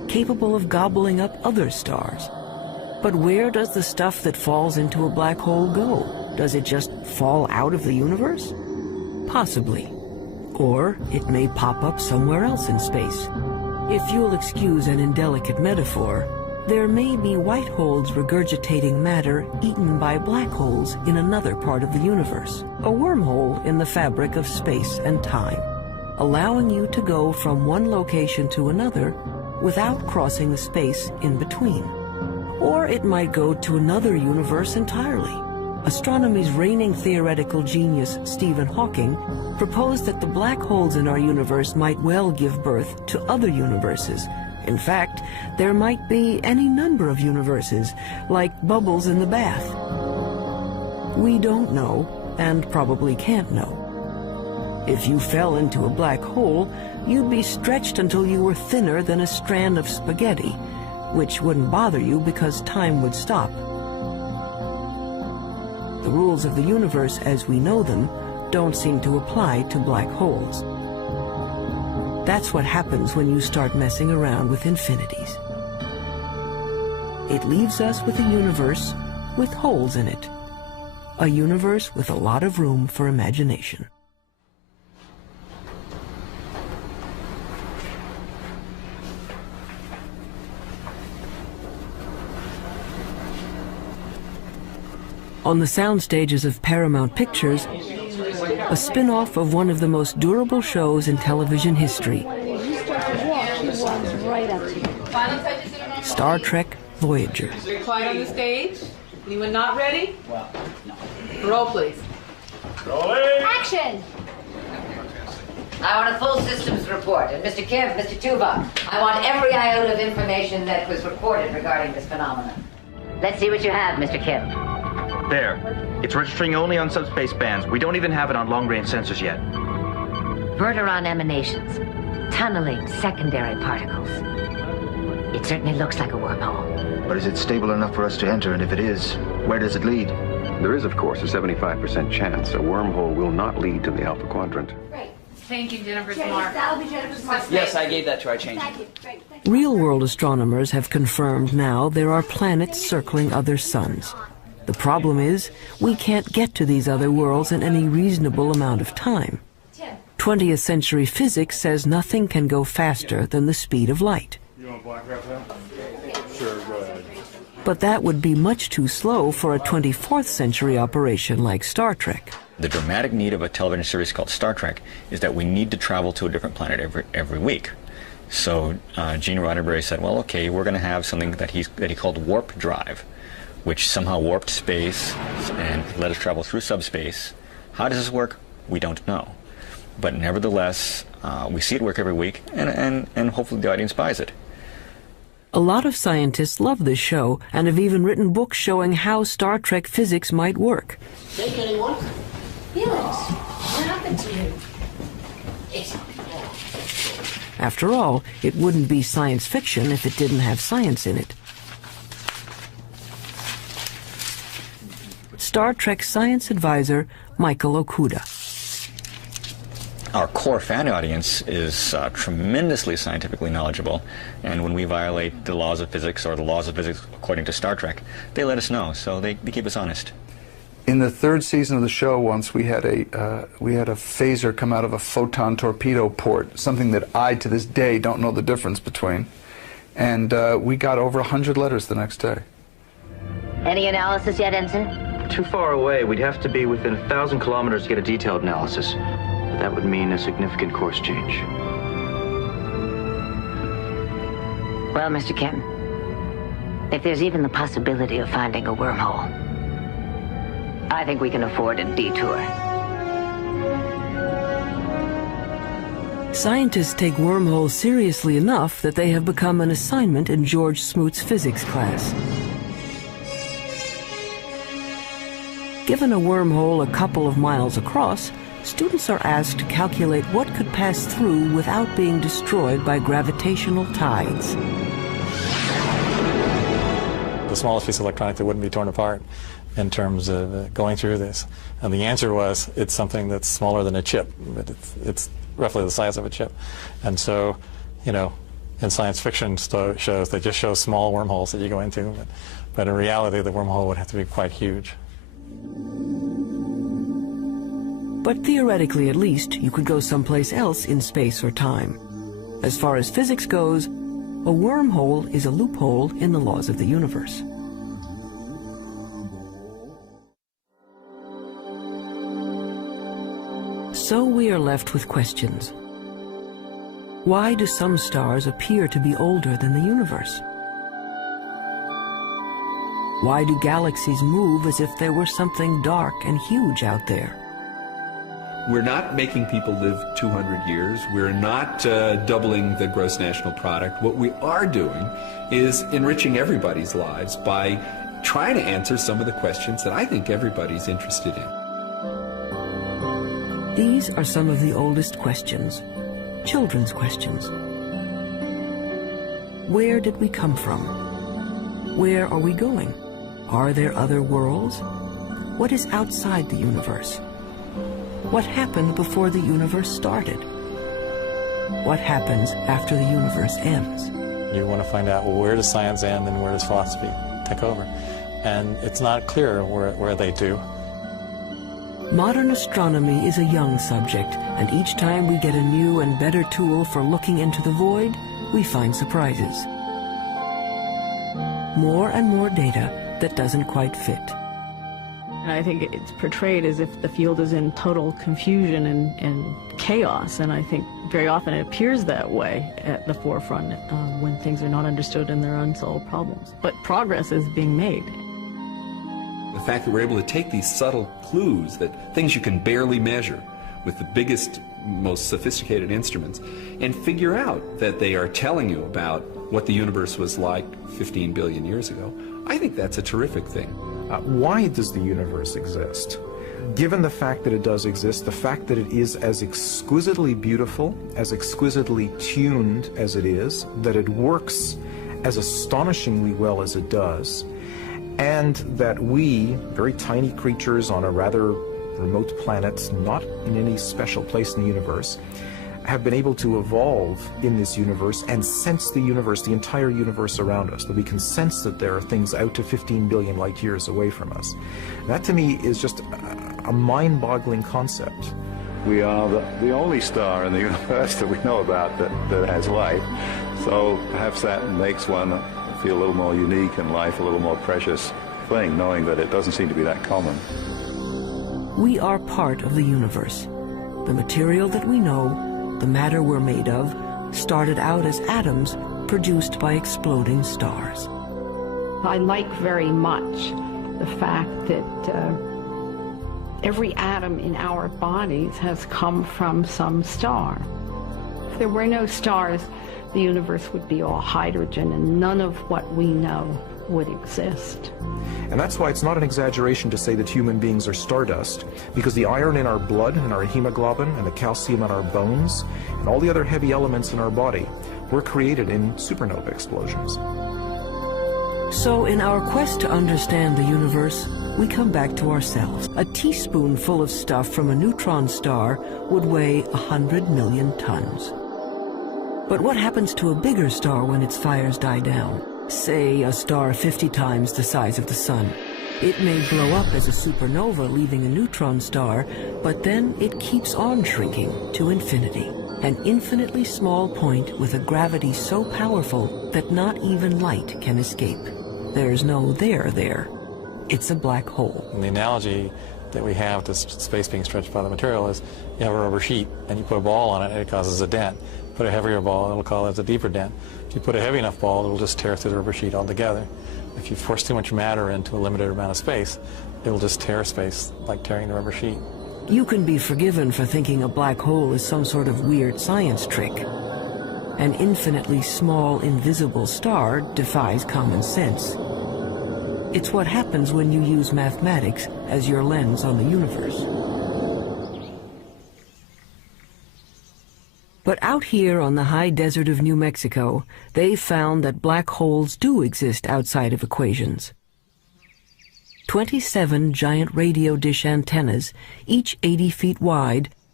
capable of gobbling up other stars. But where does the stuff that falls into a black hole go? Does it just fall out of the universe? Possibly. Or it may pop up somewhere else in space. If you'll excuse an indelicate metaphor, there may be white holes regurgitating matter eaten by black holes in another part of the universe, a wormhole in the fabric of space and time, allowing you to go from one location to another without crossing the space in between. Or it might go to another universe entirely. Astronomy's reigning theoretical genius, Stephen Hawking, proposed that the black holes in our universe might well give birth to other universes. In fact, there might be any number of universes, like bubbles in the bath. We don't know, and probably can't know. If you fell into a black hole, you'd be stretched until you were thinner than a strand of spaghetti, which wouldn't bother you because time would stop. The rules of the universe as we know them don't seem to apply to black holes. That's what happens when you start messing around with infinities. It leaves us with a universe with holes in it. A universe with a lot of room for imagination. On the sound stages of Paramount Pictures, a spin-off of one of the most durable shows in television history, Star Trek Voyager. Quiet on the stage. Anyone not ready? Roll, please. Action! I want a full systems report. And Mr. Kim, Mr. Tuvok, I want every iota of information that was reported regarding this phenomenon. Let's see what you have, Mr. Kim. There. It's registering only on subspace bands. We don't even have it on long-range sensors yet. Verteron emanations. Tunneling secondary particles. It certainly looks like a wormhole. But is it stable enough for us to enter? And if it is, where does it lead? There is, of course, a 75% chance a wormhole will not lead to the Alpha Quadrant. Great. Thank you, Jennifer's mark. That'll be Jennifer's mark. Yes, I gave that to her. I changed it. Great. Real-world astronomers have confirmed now there are planets circling other suns. The problem is, we can't get to these other worlds in any reasonable amount of time. 20th century physics says nothing can go faster than the speed of light. You want black wrap that? Sure, go ahead. But that would be much too slow for a 24th century operation like Star Trek. The dramatic need of a television series called Star Trek is that we need to travel to a different planet every week. So Gene Roddenberry said, well, okay, we're going to have something that he called warp drive, which somehow warped space and let us travel through subspace. How does this work? We don't know. But nevertheless, we see it work every week, and hopefully the audience buys it. A lot of scientists love this show and have even written books showing how Star Trek physics might work. Shake anyone? Felix, what happened to you? After all, it wouldn't be science fiction if it didn't have science in it. Star Trek science advisor Michael Okuda. Our core fan audience is tremendously scientifically knowledgeable, and when we violate the laws of physics or the laws of physics according to Star Trek, they let us know, so they keep us honest. In the third season of the show, once we had a phaser come out of a photon torpedo port, something that I, to this day, don't know the difference between, and we got over 100 letters the next day. Any analysis yet, Ensign? Too far away. We'd have to be within 1,000 kilometers to get a detailed analysis. But that would mean a significant course change. Well, Mr. Kim, if there's even the possibility of finding a wormhole, I think we can afford a detour. Scientists take wormholes seriously enough that they have become an assignment in George Smoot's physics class. Given a wormhole a couple of miles across, students are asked to calculate what could pass through without being destroyed by gravitational tides. The smallest piece of electronic that wouldn't be torn apart in terms of going through this. And the answer was, it's something that's smaller than a chip, but it's roughly the size of a chip. And so, you know, in science fiction shows, they just show small wormholes that you go into, but in reality, the wormhole would have to be quite huge. But theoretically, at least, you could go someplace else in space or time. As far as physics goes, a wormhole is a loophole in the laws of the universe. So we are left with questions. Why do some stars appear to be older than the universe? Why do galaxies move as if there were something dark and huge out there? We're not making people live 200 years. We're not doubling the gross national product. What we are doing is enriching everybody's lives by trying to answer some of the questions that I think everybody's interested in. These are some of the oldest questions, children's questions. Where did we come from? Where are we going? Are there other worlds? What is outside the universe? What happened before the universe started? What happens after the universe ends? You want to find out, well, where does science end and where does philosophy take over? And it's not clear where they do. Modern astronomy is a young subject, and each time we get a new and better tool for looking into the void, we find surprises. More and more data that doesn't quite fit. And I think it's portrayed as if the field is in total confusion and chaos, and I think very often it appears that way at the forefront when things are not understood and there are unsolved problems. But progress is being made. The fact that we're able to take these subtle clues, that things you can barely measure with the biggest, most sophisticated instruments, and figure out that they are telling you about what the universe was like 15 billion years ago, I think that's a terrific thing. Why does the universe exist? Given the fact that it does exist, the fact that it is as exquisitely beautiful, as exquisitely tuned as it is, that it works as astonishingly well as it does, and that we, very tiny creatures on a rather remote planet, not in any special place in the universe, have been able to evolve in this universe and sense the universe, the entire universe around us, that we can sense that there are things out to 15 billion light years away from us. That to me is just a mind-boggling concept. We are the only star in the universe that we know about that has life, so perhaps that makes one feel a little more unique and life a little more precious thing, knowing that it doesn't seem to be that common. We are part of the universe. The material that we know, the matter we're made of, started out as atoms produced by exploding stars. I like very much the fact that every atom in our bodies has come from some star. If there were no stars, the universe would be all hydrogen and none of what we know would exist. And that's why it's not an exaggeration to say that human beings are stardust, because the iron in our blood and our hemoglobin and the calcium in our bones and all the other heavy elements in our body were created in supernova explosions. So in our quest to understand the universe, we come back to ourselves. A teaspoonful of stuff from a neutron star would weigh 100 million tons. But what happens to a bigger star when its fires die down? Say a star 50 times the size of the sun. It may blow up as a supernova, leaving a neutron star, but then it keeps on shrinking to infinity. An infinitely small point with a gravity so powerful that not even light can escape. There's no there. It's a black hole. And the analogy that we have to space being stretched by the material is you have a rubber sheet and you put a ball on it and it causes a dent. Put a heavier ball, it'll cause a deeper dent. If you put a heavy enough ball, it'll just tear through the rubber sheet altogether. If you force too much matter into a limited amount of space, it'll just tear space like tearing the rubber sheet. You can be forgiven for thinking a black hole is some sort of weird science trick. An infinitely small, invisible star defies common sense. It's what happens when you use mathematics as your lens on the universe. But out here on the high desert of New Mexico, they found that black holes do exist outside of equations. 27 giant radio dish antennas, each 80 feet wide,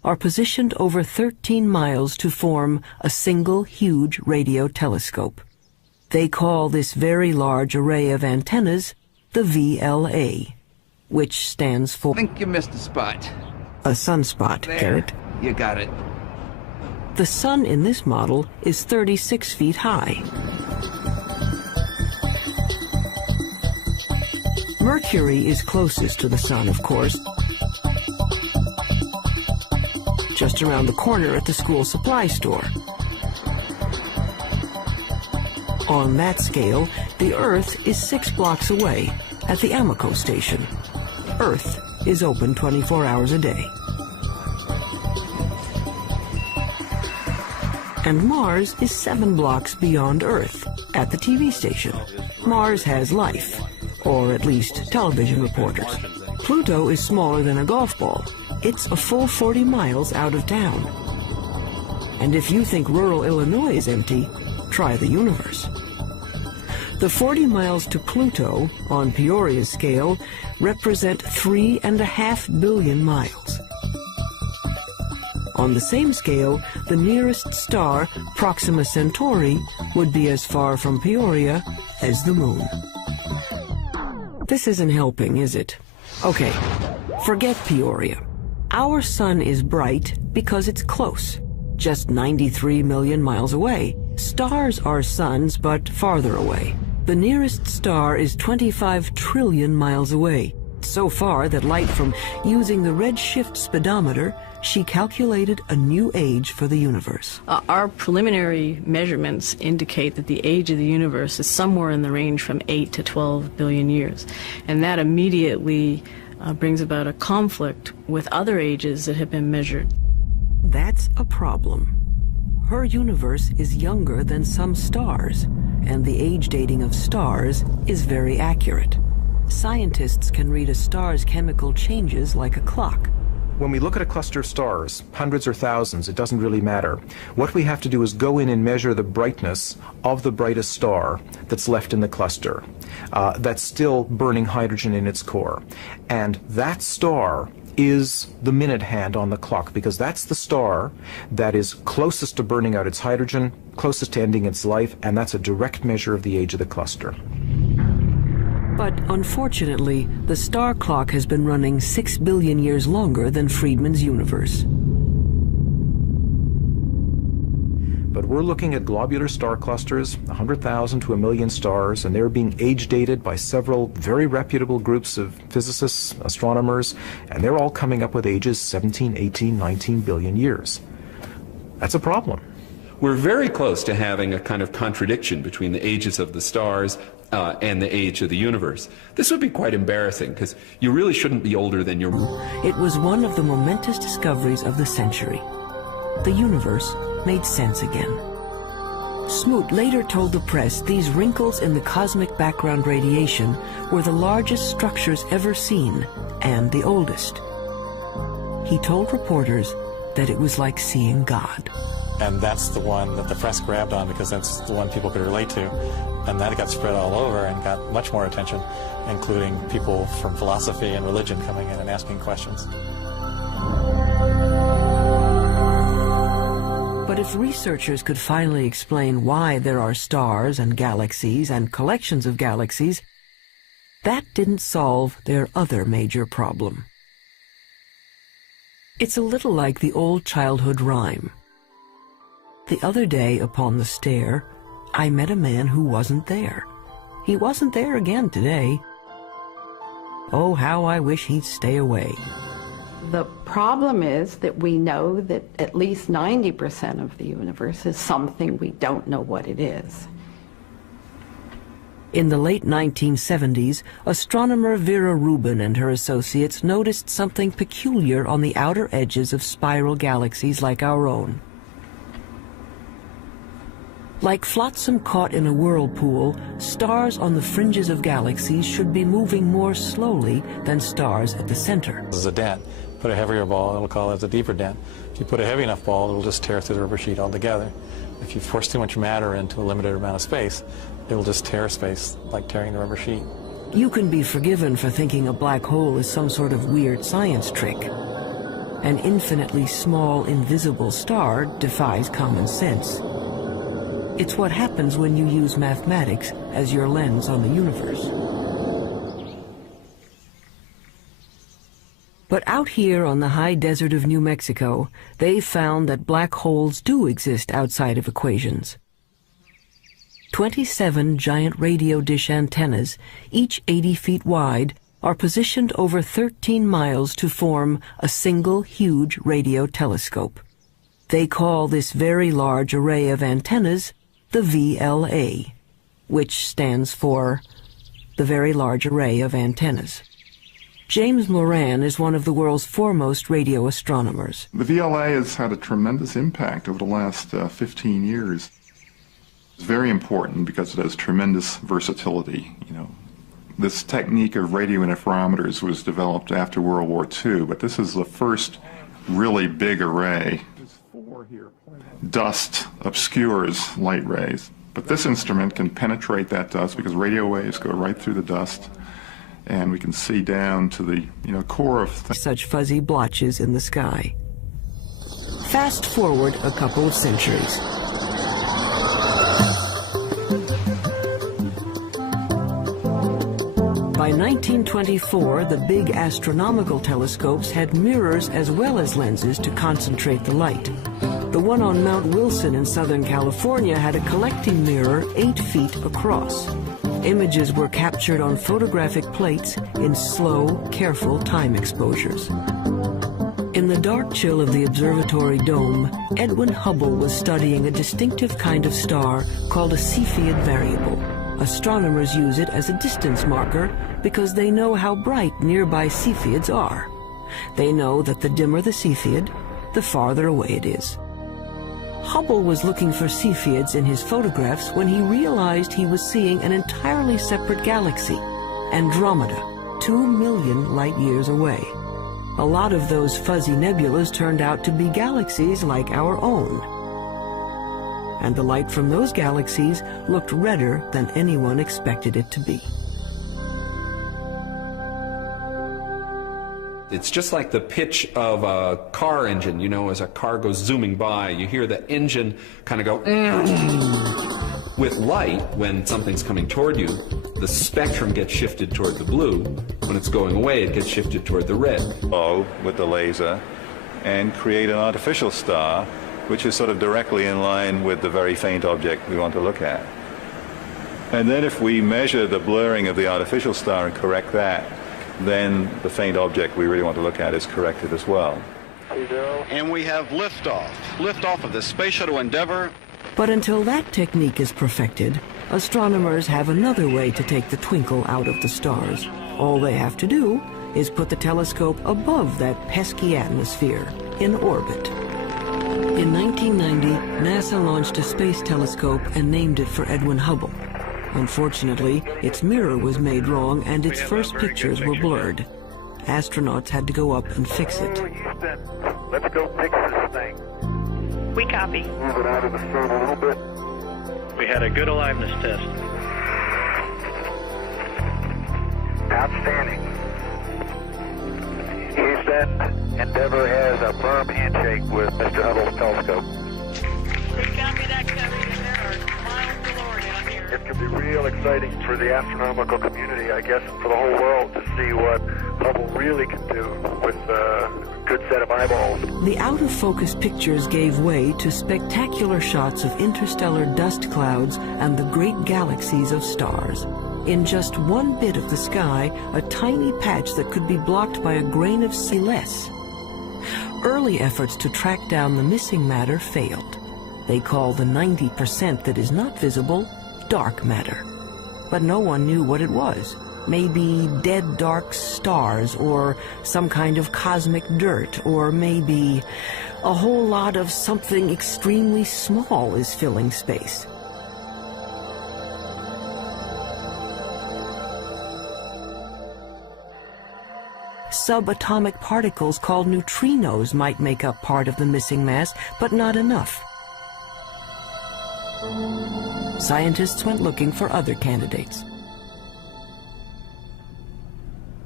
are positioned over 13 miles to form a single huge radio telescope. They call this very large array of antennas the VLA, which stands for... I think you missed a spot. A sunspot, There. Garrett. You got it. The sun in this model is 36 feet high. Mercury is closest to the sun, of course, just around the corner at the school supply store. On that scale, the Earth is 6 blocks away at the Amoco station. Earth is open 24 hours a day. And Mars is 7 blocks beyond Earth at the TV station. Mars has life, or at least television reporters. Pluto is smaller than a golf ball. It's a full 40 miles out of town. And if you think rural Illinois is empty, try the universe. The 40 miles to Pluto, on Peoria's scale, represent 3.5 billion miles. On the same scale, the nearest star, Proxima Centauri, would be as far from Peoria as the moon. This isn't helping, is it? Okay, forget Peoria. Our sun is bright because it's close, just 93 million miles away. Stars are suns, but farther away. The nearest star is 25 trillion miles away, so far that light from using the redshift speedometer, she calculated a new age for the universe. Our preliminary measurements indicate that the age of the universe is somewhere in the range from 8 to 12 billion years. And that immediately brings about a conflict with other ages that have been measured. That's a problem. Her universe is younger than some stars, and the age dating of stars is very accurate. Scientists can read a star's chemical changes like a clock. When we look at a cluster of stars, hundreds or thousands, it doesn't really matter. What we have to do is go in and measure the brightness of the brightest star that's left in the cluster, that's still burning hydrogen in its core. And that star is the minute hand on the clock, because that's the star that is closest to burning out its hydrogen, closest to ending its life, and that's a direct measure of the age of the cluster. But unfortunately, the star clock has been running 6 billion years longer than Friedman's universe. But we're looking at globular star clusters, 100,000 to 1 million stars, and they're being age dated by several very reputable groups of physicists, astronomers, and they're all coming up with ages 17, 18, 19 billion years. That's a problem. We're very close to having a kind of contradiction between the ages of the stars and the age of the universe. This would be quite embarrassing, because you really shouldn't be older than your... It was one of the momentous discoveries of the century. The universe made sense again. Smoot later told the press these wrinkles in the cosmic background radiation were the largest structures ever seen, and the oldest. He told reporters that it was like seeing God. And that's the one that the press grabbed on, because that's the one people could relate to. And that got spread all over and got much more attention, including people from philosophy and religion coming in and asking questions. But if researchers could finally explain why there are stars and galaxies and collections of galaxies, that didn't solve their other major problem. It's a little like the old childhood rhyme. The other day upon the stair, I met a man who wasn't there. He wasn't there again today. Oh, how I wish he'd stay away. The problem is that we know that at least 90% of the universe is something we don't know what it is. In the late 1970s, astronomer Vera Rubin and her associates noticed something peculiar on the outer edges of spiral galaxies like our own. Like flotsam caught in a whirlpool, stars on the fringes of galaxies should be moving more slowly than stars at the center. This is a dent. Put a heavier ball, it'll call it a deeper dent. If you put a heavy enough ball, it'll just tear through the rubber sheet altogether. If you force too much matter into a limited amount of space, it'll just tear space, like tearing the rubber sheet. You can be forgiven for thinking a black hole is some sort of weird science trick. an infinitely small, invisible star defies common sense. It's what happens when you use mathematics as your lens on the universe. But out here on the high desert of New Mexico, they've found that black holes do exist outside of equations. 27 giant radio dish antennas, each 80 feet wide, are positioned over 13 miles to form a single huge radio telescope. They call this very large array of antennas the VLA, which stands for the Very Large Array of Antennas. James Moran is one of the world's foremost radio astronomers. The VLA has had a tremendous impact over the last 15 years. It's very important because it has tremendous versatility. This technique of radio interferometers was developed after World War II, but this is the first really big array. Dust obscures light rays, but this instrument can penetrate that dust because radio waves go right through the dust, and we can see down to the core of such fuzzy blotches in the sky. Fast forward a couple of centuries. By 1924, the big astronomical telescopes had mirrors as well as lenses to concentrate the light. The one on Mount Wilson in Southern California had a collecting mirror 8 feet across. Images were captured on photographic plates in slow, careful time exposures. In the dark chill of the observatory dome, Edwin Hubble was studying a distinctive kind of star called a Cepheid variable. Astronomers use it as a distance marker because they know how bright nearby Cepheids are. They know that the dimmer the Cepheid, the farther away it is. Hubble was looking for Cepheids in his photographs when he realized he was seeing an entirely separate galaxy, Andromeda, 2 million light years away. A lot of those fuzzy nebulas turned out to be galaxies like our own. And the light from those galaxies looked redder than anyone expected it to be. It's just like the pitch of a car engine, as a car goes zooming by, you hear the engine kind of go with light. When something's coming toward you, the spectrum gets shifted toward the blue. When it's going away, it gets shifted toward the red. With the laser and create an artificial star which is sort of directly in line with the very faint object we want to look at. And then if we measure the blurring of the artificial star and correct that, then the faint object we really want to look at is corrected as well. And we have liftoff of the Space Shuttle Endeavour. But until that technique is perfected, astronomers have another way to take the twinkle out of the stars. All they have to do is put the telescope above that pesky atmosphere, in orbit. In 1990, NASA launched a space telescope and named it for Edwin Hubble. Unfortunately, its mirror was made wrong and its first pictures were blurred. Astronauts had to go up and fix it. Let's go fix this thing. We copy. Move it out of the sun a little bit. We had a good aliveness test. Outstanding. Houston, Endeavour has a firm handshake with Mr. Hubble's telescope. We copy that, Cody. There are miles galore down here. It could be real exciting for the astronomical community, I guess, and for the whole world to see what Hubble really can do with a good set of eyeballs. The out-of-focus pictures gave way to spectacular shots of interstellar dust clouds and the great galaxies of stars. In just one bit of the sky, a tiny patch that could be blocked by a grain of sea less. Early efforts to track down the missing matter failed. They call the 90% that is not visible dark matter. But no one knew what it was. Maybe dead dark stars, or some kind of cosmic dirt, or maybe a whole lot of something extremely small is filling space. Subatomic particles called neutrinos might make up part of the missing mass, but not enough. Scientists went looking for other candidates.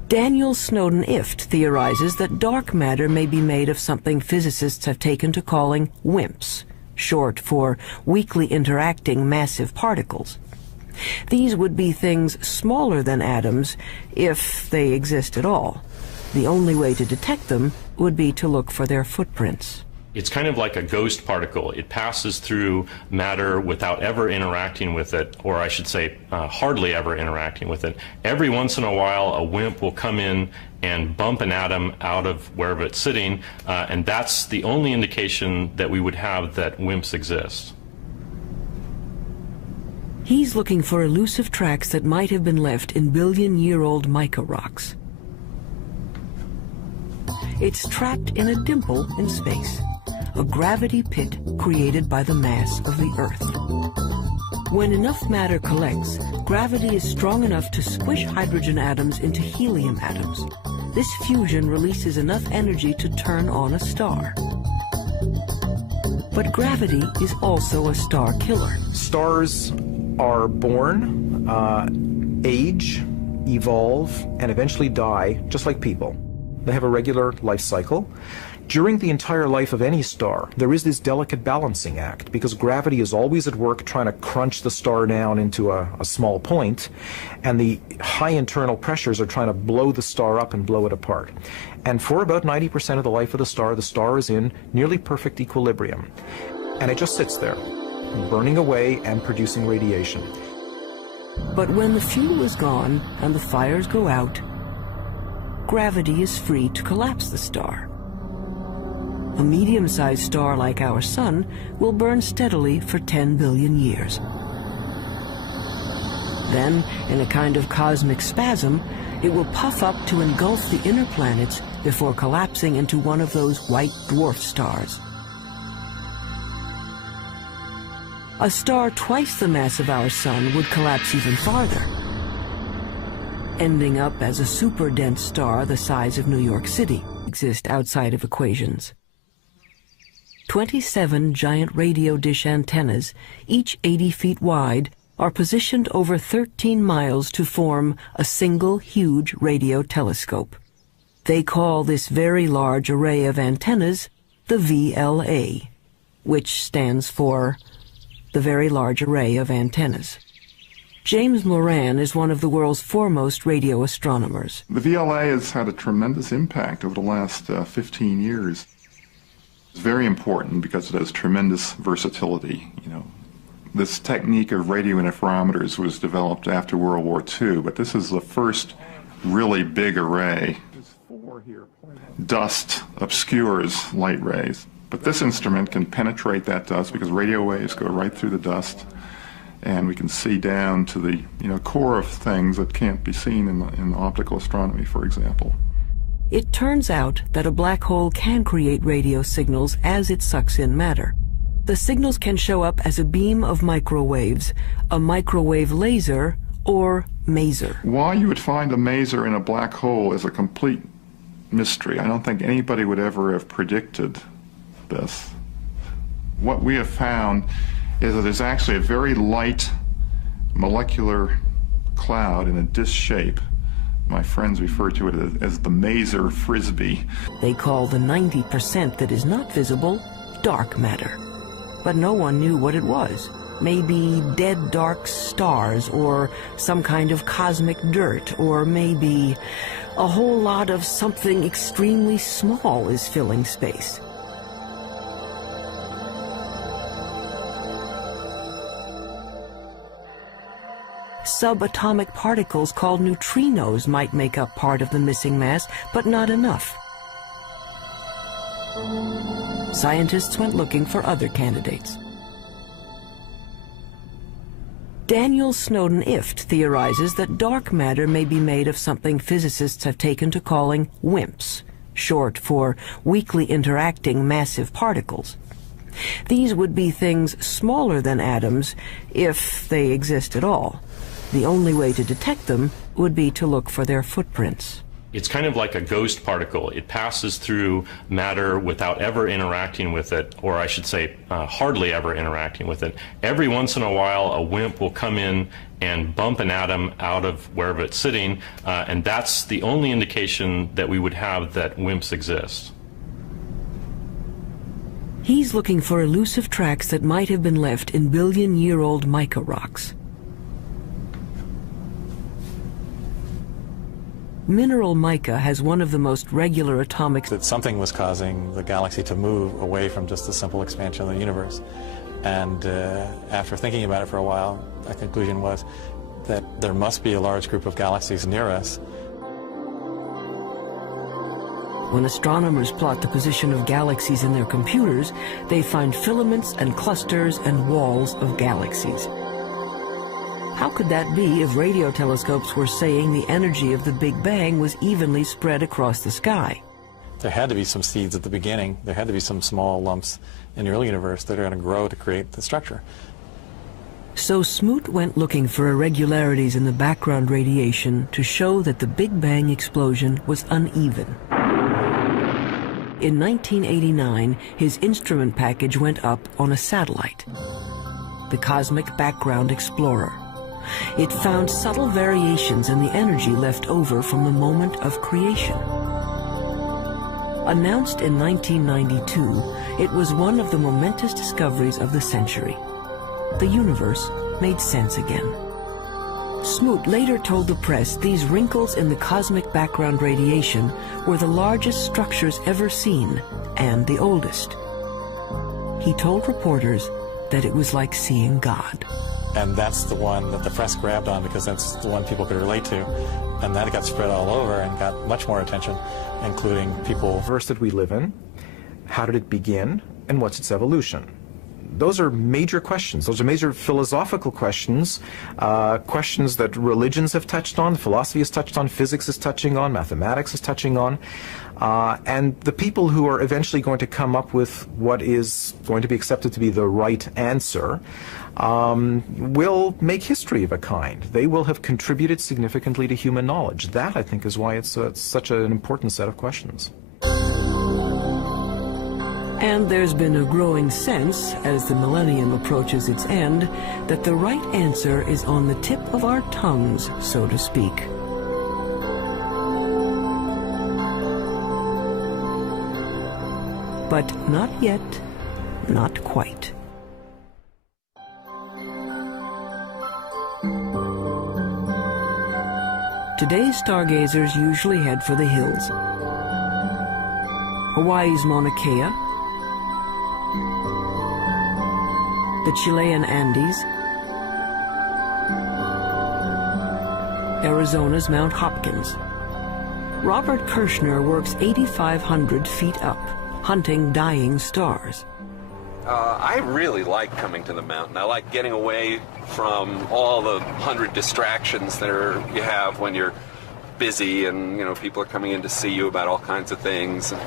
Daniel Snowden Ift theorizes that dark matter may be made of something physicists have taken to calling WIMPs, short for weakly interacting massive particles. These would be things smaller than atoms if they exist at all. The only way to detect them would be to look for their footprints. It's kind of like a ghost particle. It passes through matter without ever interacting with it, or I should say hardly ever interacting with it. Every once in a while, a WIMP will come in and bump an atom out of wherever it's sitting, and that's the only indication that we would have that WIMPs exist. He's looking for elusive tracks that might have been left in billion-year-old mica rocks. It's trapped in a dimple in space, a gravity pit created by the mass of the Earth. When enough matter collects, gravity is strong enough to squish hydrogen atoms into helium atoms. This fusion releases enough energy to turn on a star. But gravity is also a star killer. Stars are born, age, evolve, and eventually die, just like people. They have a regular life cycle. During the entire life of any star, there is this delicate balancing act, because gravity is always at work trying to crunch the star down into a small point, and the high internal pressures are trying to blow the star up and blow it apart. And for about 90% of the life of the star is in nearly perfect equilibrium. And it just sits there, burning away and producing radiation. But when the fuel is gone and the fires go out, gravity is free to collapse the star. A medium-sized star like our Sun will burn steadily for 10 billion years. Then, in a kind of cosmic spasm, it will puff up to engulf the inner planets before collapsing into one of those white dwarf stars. A star twice the mass of our Sun would collapse even farther, ending up as a super-dense star the size of New York City, exist outside of equations. 27 giant radio dish antennas, each 80 feet wide, are positioned over 13 miles to form a single huge radio telescope. They call this very large array of antennas the VLA, which stands for the Very Large Array of Antennas. James Moran is one of the world's foremost radio astronomers. The VLA has had a tremendous impact over the last 15 years. It's very important because it has tremendous versatility. This technique of radio interferometers was developed after World War II, but this is the first really big array. Dust obscures light rays, but this instrument can penetrate that dust because radio waves go right through the dust, and we can see down to the core of things that can't be seen in optical astronomy, for example. It turns out that a black hole can create radio signals as it sucks in matter. The signals can show up as a beam of microwaves, a microwave laser, or maser. Why you would find a maser in a black hole is a complete mystery. I don't think anybody would ever have predicted this. What we have found is that there's actually a very light molecular cloud in a disk shape. My friends refer to it as the maser frisbee. They call the 90% that is not visible dark matter. But no one knew what it was. Maybe dead dark stars, or some kind of cosmic dirt, or maybe a whole lot of something extremely small is filling space. Subatomic particles called neutrinos might make up part of the missing mass, but not enough. Scientists went looking for other candidates. Daniel Snowden Ift theorizes that dark matter may be made of something physicists have taken to calling WIMPs, short for weakly interacting massive particles. These would be things smaller than atoms if they exist at all. The only way to detect them would be to look for their footprints. It's kind of like a ghost particle. It passes through matter without ever interacting with it, or I should say hardly ever interacting with it. Every once in a while, a WIMP will come in and bump an atom out of wherever it's sitting, and that's the only indication that we would have that WIMPs exist. He's looking for elusive tracks that might have been left in billion-year-old mica rocks. Mineral mica has one of the most regular atomic... That something was causing the galaxy to move away from just the simple expansion of the universe. And after thinking about it for a while, the conclusion was that there must be a large group of galaxies near us. When astronomers plot the position of galaxies in their computers, they find filaments and clusters and walls of galaxies. How could that be if radio telescopes were saying the energy of the Big Bang was evenly spread across the sky? There had to be some seeds at the beginning. There had to be some small lumps in the early universe that are going to grow to create the structure. So Smoot went looking for irregularities in the background radiation to show that the Big Bang explosion was uneven. In 1989, his instrument package went up on a satellite, the Cosmic Background Explorer. It found subtle variations in the energy left over from the moment of creation. Announced in 1992, it was one of the momentous discoveries of the century. The universe made sense again. Smoot later told the press these wrinkles in the cosmic background radiation were the largest structures ever seen and the oldest. He told reporters that it was like seeing God. And that's the one that the press grabbed on because that's the one people could relate to. And that got spread all over and got much more attention, including people. The universe that we live in, how did it begin, and what's its evolution? Those are major questions. Those are major philosophical questions, questions that religions have touched on, philosophy has touched on, physics is touching on, mathematics is touching on. And the people who are eventually going to come up with what is going to be accepted to be the right answer will make history of a kind. They will have contributed significantly to human knowledge. That, I think, is why it's such an important set of questions. And there's been a growing sense, as the millennium approaches its end, that the right answer is on the tip of our tongues, so to speak. But not yet, not quite. Today's stargazers usually head for the hills. Hawaii's Mauna Kea, the Chilean Andes, Arizona's Mount Hopkins. Robert Kirshner works 8,500 feet up, hunting dying stars. I really like coming to the mountain. I like getting away from all the 100 distractions that you have when you're busy and, people are coming in to see you about all kinds of things.